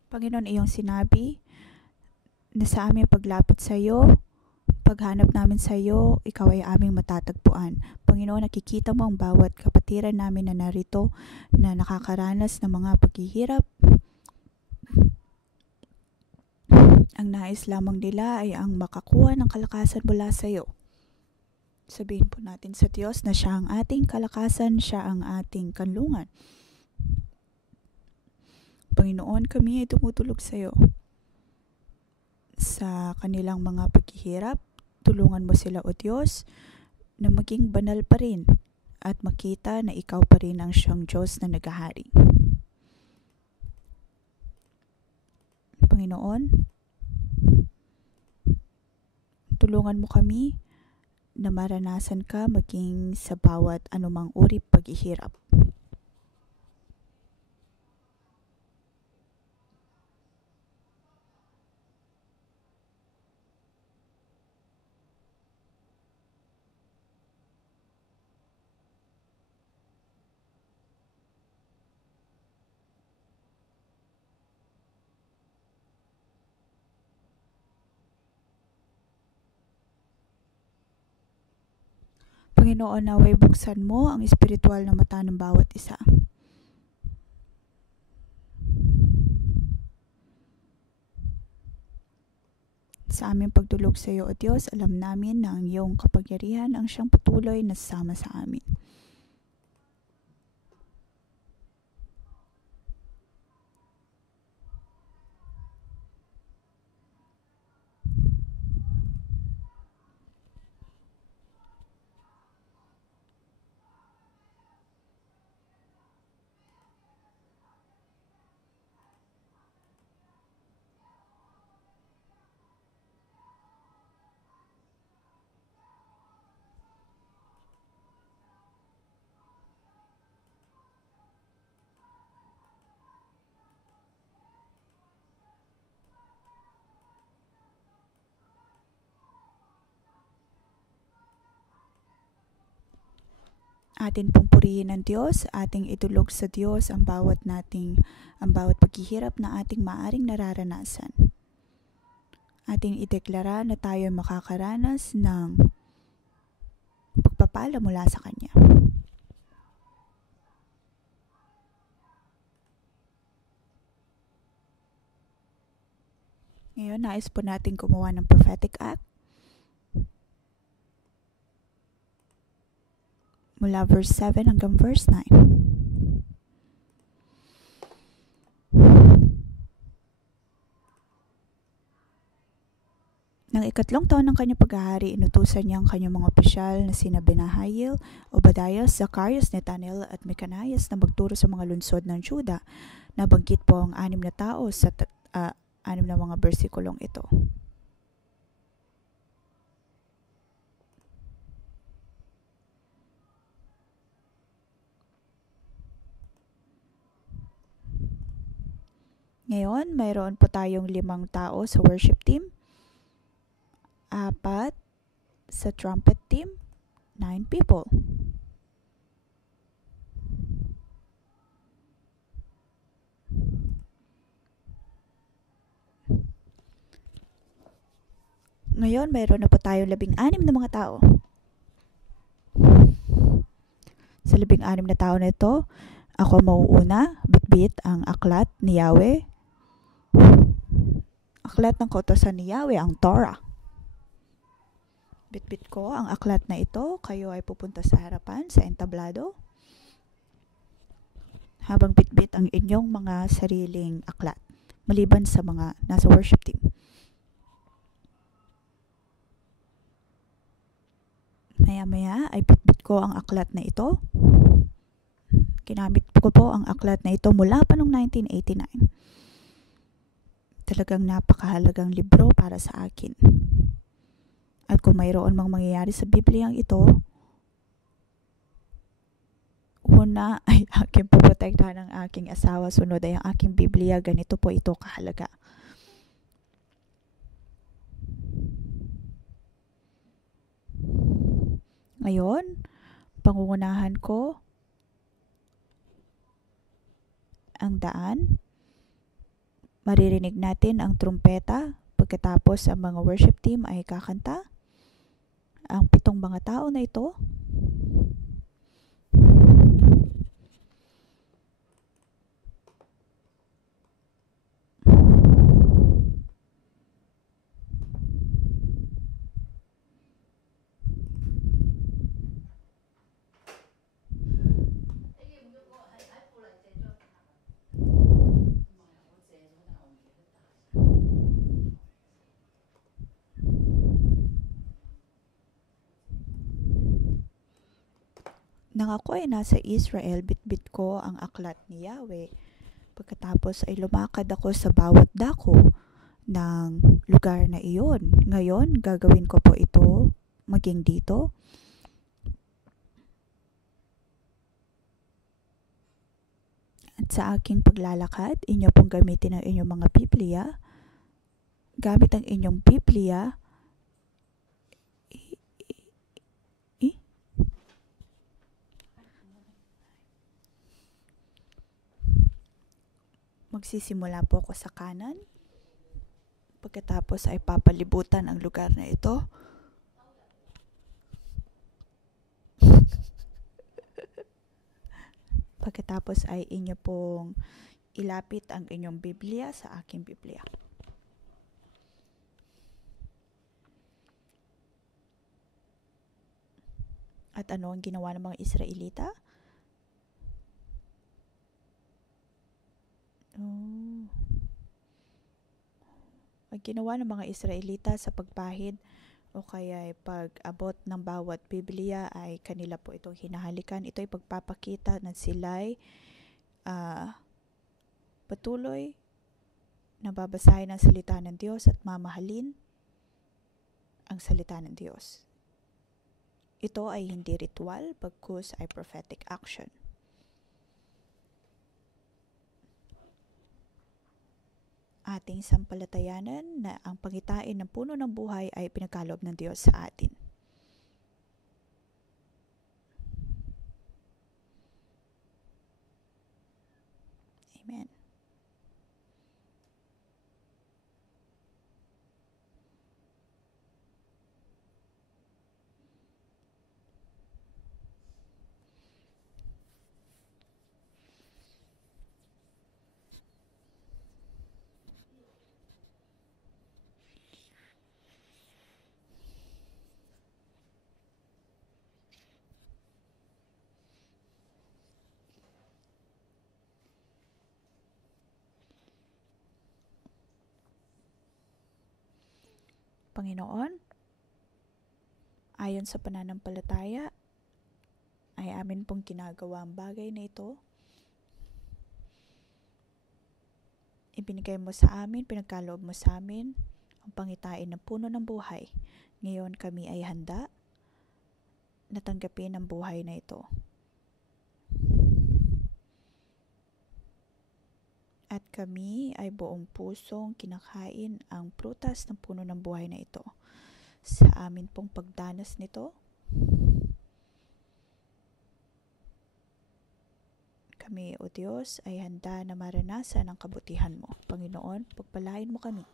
Panginoon, iyong sinabi na sa aming paglapit sa iyo, paghanap namin sa iyo, ikaw ay aming matatagpuan. Panginoon, nakikita mo ang bawat kapatiran namin na narito na nakakaranas ng mga paghihirap Ang nais lamang nila ay ang makakuha ng kalakasan mula sa iyo. Sabihin po natin sa Diyos na siya ang ating kalakasan, siya ang ating kanlungan. Panginoon, kami ay tumutulog sa iyo. Sa kanilang mga paghihirap, tulungan mo sila o Diyos na maging banal pa rin at makita na ikaw pa rin ang siyang Diyos na naghahari. Panginoon, tulungan mo kami na maranasan ka maging sa bawat anumang uri paghihirap. Panginoon, naway buksan mo ang espiritual na mata ng bawat isa. Sa aming pagdulog sa iyo, O Diyos, alam namin na ang iyong kapangyarihan ang siyang patuloy na sama sa amin. Atin pong purihin ang Diyos, ating idulog sa Diyos ang bawat paghihirap na ating maaring nararanasan. Ating ideklara na tayo makakaranas ng pagpapala mula sa Kanya. Ngayon, nais po natin gumawa ng prophetic act. Mula verse 7 hanggang verse 9. Nang ikatlong taon ng kanyang paghahari, inutusan niya ang kanyang mga opisyal na sina Benahayel, Obadiah, Zacarias, Netanel at Micanias na magturo sa mga lungsod ng Juda. Nabanggit po ang 6 na tao sa 6 na mga bersikulong ito. Ngayon, mayroon po tayong 5 tao sa worship team, 4 sa trumpet team, 9 people. Ngayon, mayroon na po tayong 16 na mga tao. Sa 16 na tao na ito, ako mauuna, bitbit ang aklat ni Yahweh. Aklat ng kautosan ni Yahweh, ang Torah. Bitbit ko ang aklat na ito, kayo ay pupunta sa harapan, sa entablado. Habang bitbit ang inyong mga sariling aklat, maliban sa mga nasa worship team. Maya-maya ay bitbit ko ang aklat na ito. Ginamit ko po ang aklat na ito mula pa noong 1989. Talagang napakahalagang libro para sa akin. At kung mayroon mang mangyayari sa Bibliang ito, una ay aking poprotektahan ng aking asawa, sunod ay ang aking Biblia, ganito po ito kahalaga. Ngayon, pangungunahan ko ang daan. Maririnig natin ang trumpeta. Pagkatapos ang mga worship team ay kakanta. Ang 7 mga tao na ito Nang ako ay nasa Israel, bitbit ko ang aklat ni Yahweh. Pagkatapos ay lumakad ako sa bawat dako ng lugar na iyon. Ngayon, gagawin ko po ito maging dito. At sa aking paglalakad, inyo pong gamitin ang inyong mga Biblia. Gamit ang inyong Biblia, magsisimula po ako sa kanan. Pagkatapos ay papalibutan ang lugar na ito. Pagkatapos ay inyo pong ilapit ang inyong Biblia sa aking Biblia. At ano ang ginawa ng mga Israelita? Ang ginawa ng mga Israelita sa pagpahid o kaya ay pag-abot ng bawat Biblia ay kanila po itong hinahalikan. Ito ay pagpapakita na sila'y patuloy na babasahin ang salita ng Diyos at mamahalin ang salita ng Diyos. Ito ay hindi ritual, bagkus ay prophetic action. Ating sampalatayanan na ang pangitain ng puno ng buhay ay pinagkaloob ng Diyos sa atin. Amen. Panginoon, ayon sa pananampalataya, ay amin pong ginagawa ang bagay na ito. Ibinigay mo sa amin, pinagkaloob mo sa amin ang pangitain ng puno ng buhay. Ngayon kami ay handa na tanggapin ang buhay na ito. At kami ay buong pusong kinakain ang prutas ng puno ng buhay na ito. Sa amin pong pagdanas nito, kami, O Diyos, ay handa na maranasan ang kabutihan mo. Panginoon, pagpalain mo kami.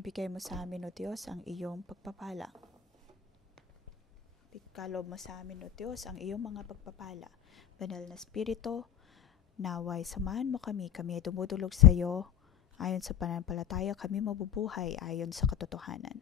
Ibigay mo sa amin, O Diyos, ang iyong pagpapala. Ikalob mo sa amin, O Diyos, ang iyong mga pagpapala. Banal na Espiritu, naway samahan mo kami. Kami ay dumudulog sa iyo. Ayon sa pananampalataya, kami mabubuhay ayon sa katotohanan.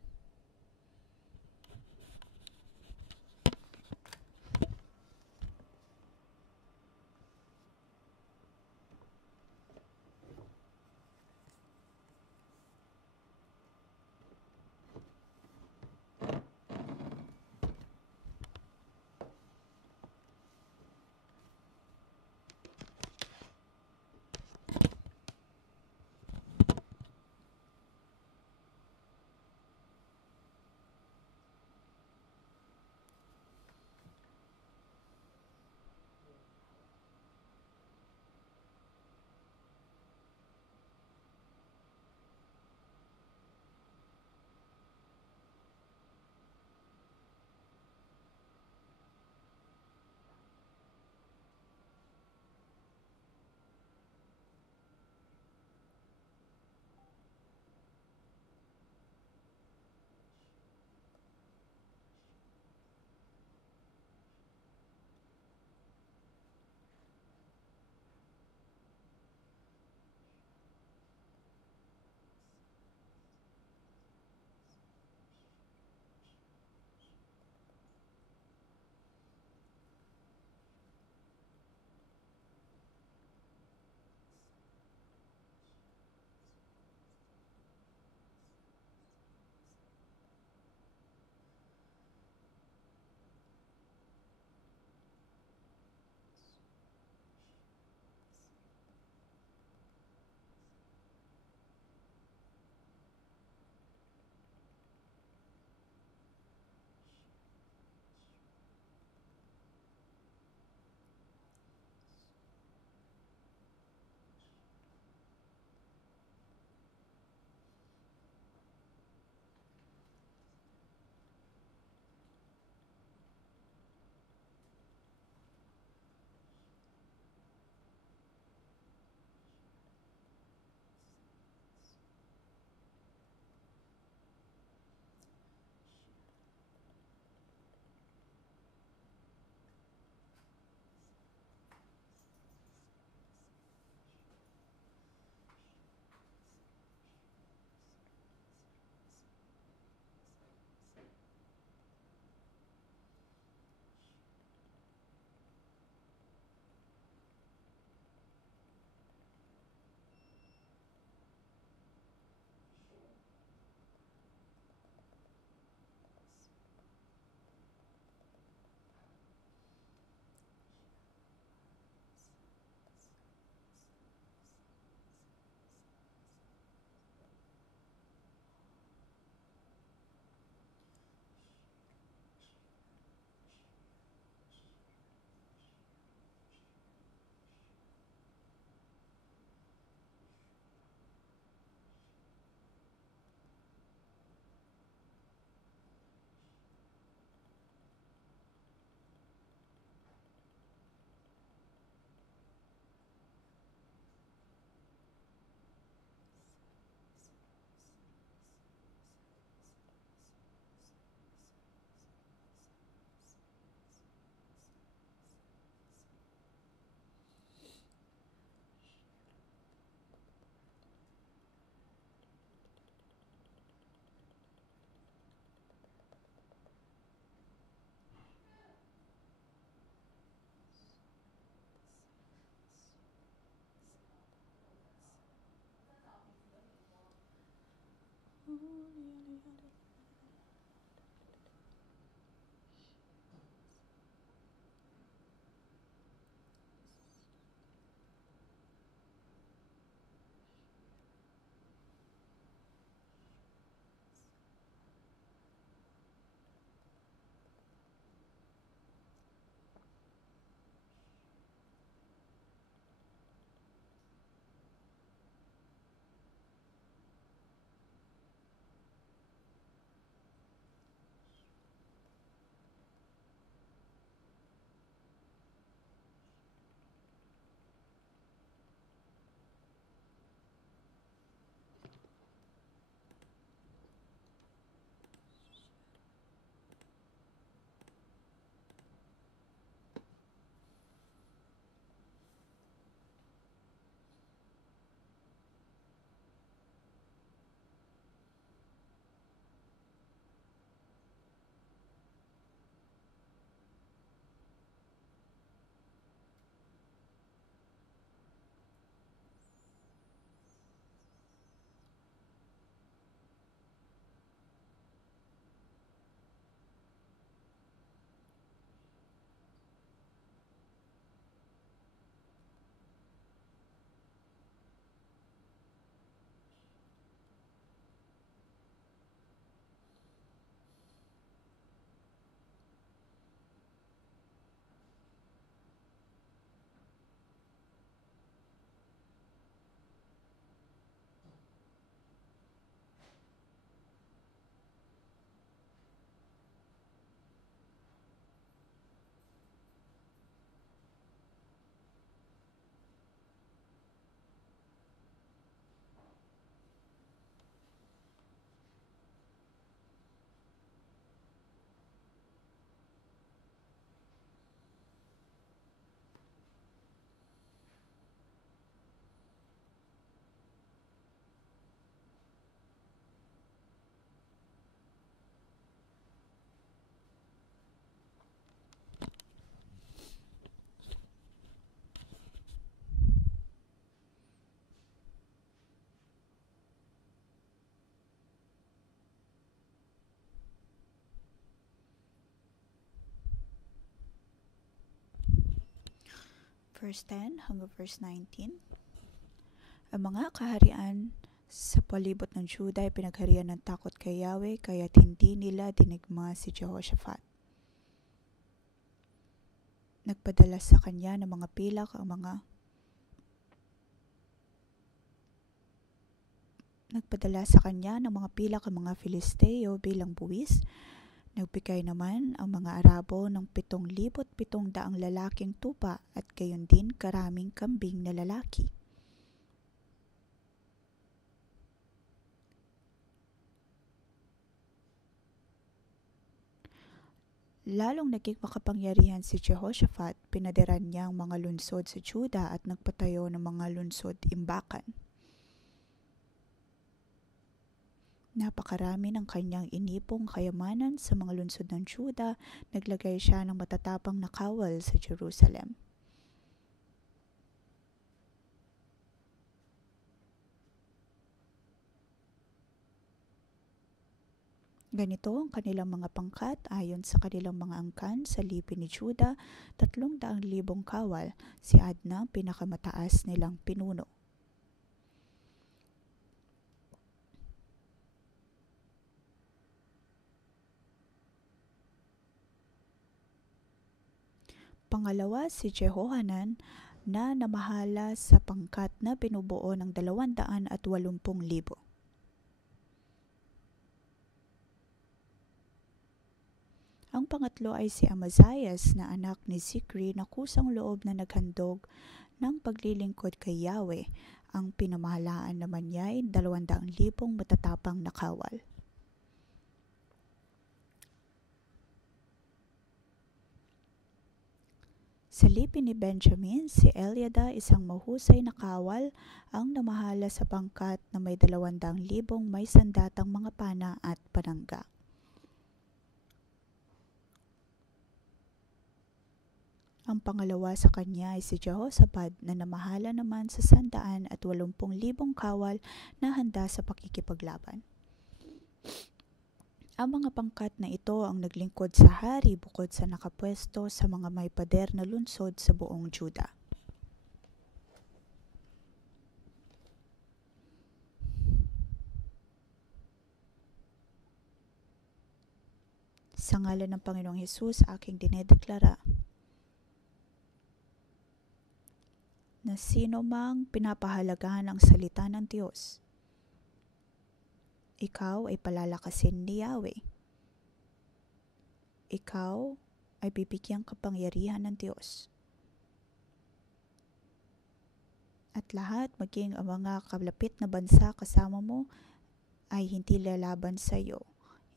verse 10 hanggang verse 19. Ang mga kaharian sa palibot ng Juda ay pinagharian ng takot kay Yahweh, kaya't hindi nila dinigma si Jehoshaphat. Nagpadala sa kanya ng mga pilak ang mga Filisteo bilang buwis. Nagbigay naman ang mga Arabo ng 7,700 lalaking tupa at gayon din karaming kambing na lalaki. Lalong naging makapangyarihan si Jehoshaphat, pinadiran niya ang mga lungsod sa Juda at nagpatayo ng mga lungsod-imbakan. Napakarami ng kanyang inipong kayamanan sa mga lungsod ng Juda, naglagay siya ng matatapang na kawal sa Jerusalem. Ganito ang kanilang mga pangkat ayon sa kanilang mga angkan sa lipi ni Juda, 300,000 kawal, si Adna pinakamataas nilang pinuno. Pangalawa si Jehohanan na namahala sa pangkat na binubuo ng 280,000. Ang pangatlo ay si Amazias na anak ni Zikri na kusang loob na naghandog ng paglilingkod kay Yahweh. Ang pinamahalaan naman niya ay 200,000 matatapang na kawal. Sa lipi ni Benjamin, si Eliada, isang mahusay na kawal, ang namahala sa pangkat na may 200,000 may sandatang mga pana at panangga. Ang pangalawa sa kanya ay si Jehoshaphat na namahala naman sa 180,000 kawal na handa sa pakikipaglaban. Ang mga pangkat na ito ang naglingkod sa hari bukod sa nakapwesto sa mga may pader na lungsod sa buong Juda. Sa ngalan ng Panginoong Hesus, aking dinedeklara na sino mang pinapahalagahan ang salita ng Diyos, ikaw ay palalakasin ni Yahweh. Ikaw ay bibigyang kapangyarihan ng Diyos. At lahat, maging ang mga kalapit na bansa kasama mo, ay hindi lalaban sa iyo.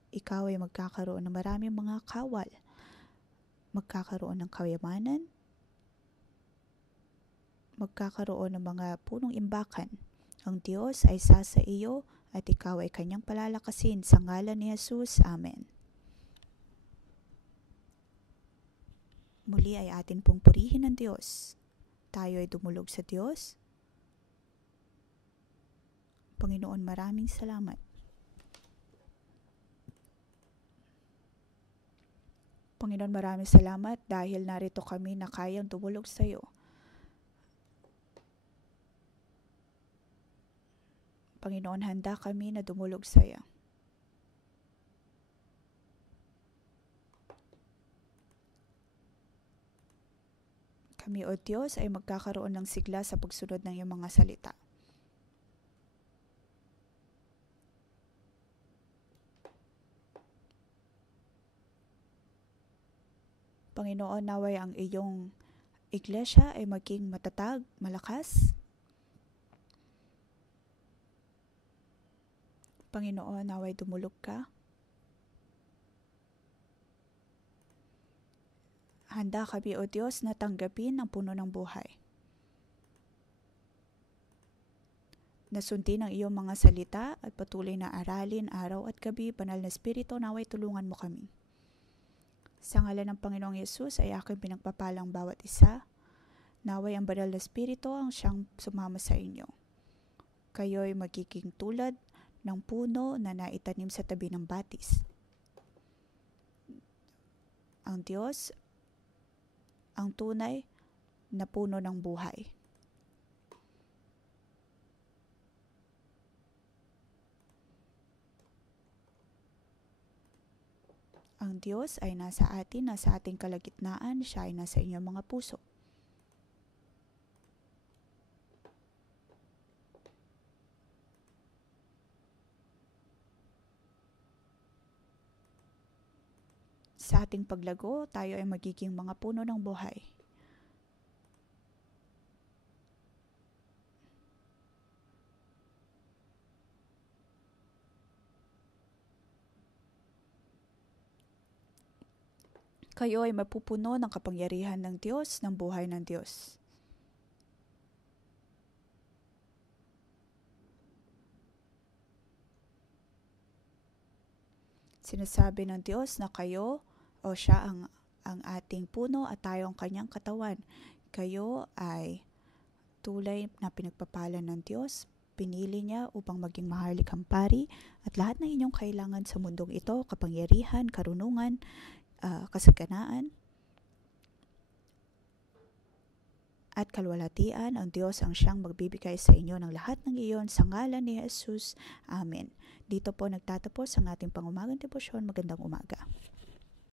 Ikaw ay magkakaroon ng maraming mga kawal. Magkakaroon ng kayamanan. Magkakaroon ng mga punong imbakan. Ang Diyos ay sa iyo at ikaw ay kanyang palalakasin sa ngalan ni Jesus. Amen. Muli ay atin pong purihin ang Diyos. Tayo ay dumulog sa Diyos. Panginoon, maraming salamat. Panginoon, maraming salamat dahil narito kami na kayang dumulog sa iyo. Panginoon, handa kami na dumulog sa iyo. Kami, O Diyos, ay magkakaroon ng sigla sa pagsunod ng iyong mga salita. Panginoon, naway ang iyong iglesia ay maging matatag, malakas. Panginoon, naway dumulog ka. Handa kami, O Diyos, na tanggapin ang puno ng buhay. Nasundin ang iyong mga salita at patuloy na aralin araw at gabi. Banal na Espiritu, naway tulungan mo kami. Sa ngalan ng Panginoong Yesus ay aking pinagpapalang bawat isa. Naway ang Banal na Espiritu ang siyang sumama sa inyo. Kayo'y magiging tulad ng puno na naitanim sa tabi ng batis. Ang Diyos, ang tunay na puno ng buhay. Ang Diyos ay nasa atin, nasa ating kalagitnaan, siya ay nasa inyong mga puso. Sa ating paglago, tayo ay magiging mga puno ng buhay. Kayo ay mapupuno ng kapangyarihan ng Diyos, ng buhay ng Diyos. Sinasabi ng Diyos na kayo o siya ang ating puno at tayo ang kanyang katawan. Kayo ay tulay na pinagpapala ng Diyos. Pinili niya upang maging maharlikang pari at lahat ng inyong kailangan sa mundong ito, kapangyarihan, karunungan, kasaganaan at kalwalhatian, ang Diyos ang siyang magbibigay sa inyo ng lahat ng iyon sa ngalan ni Jesus. Amen. Dito po nagtatapos ang ating pangumagang debosyon. Magandang umaga.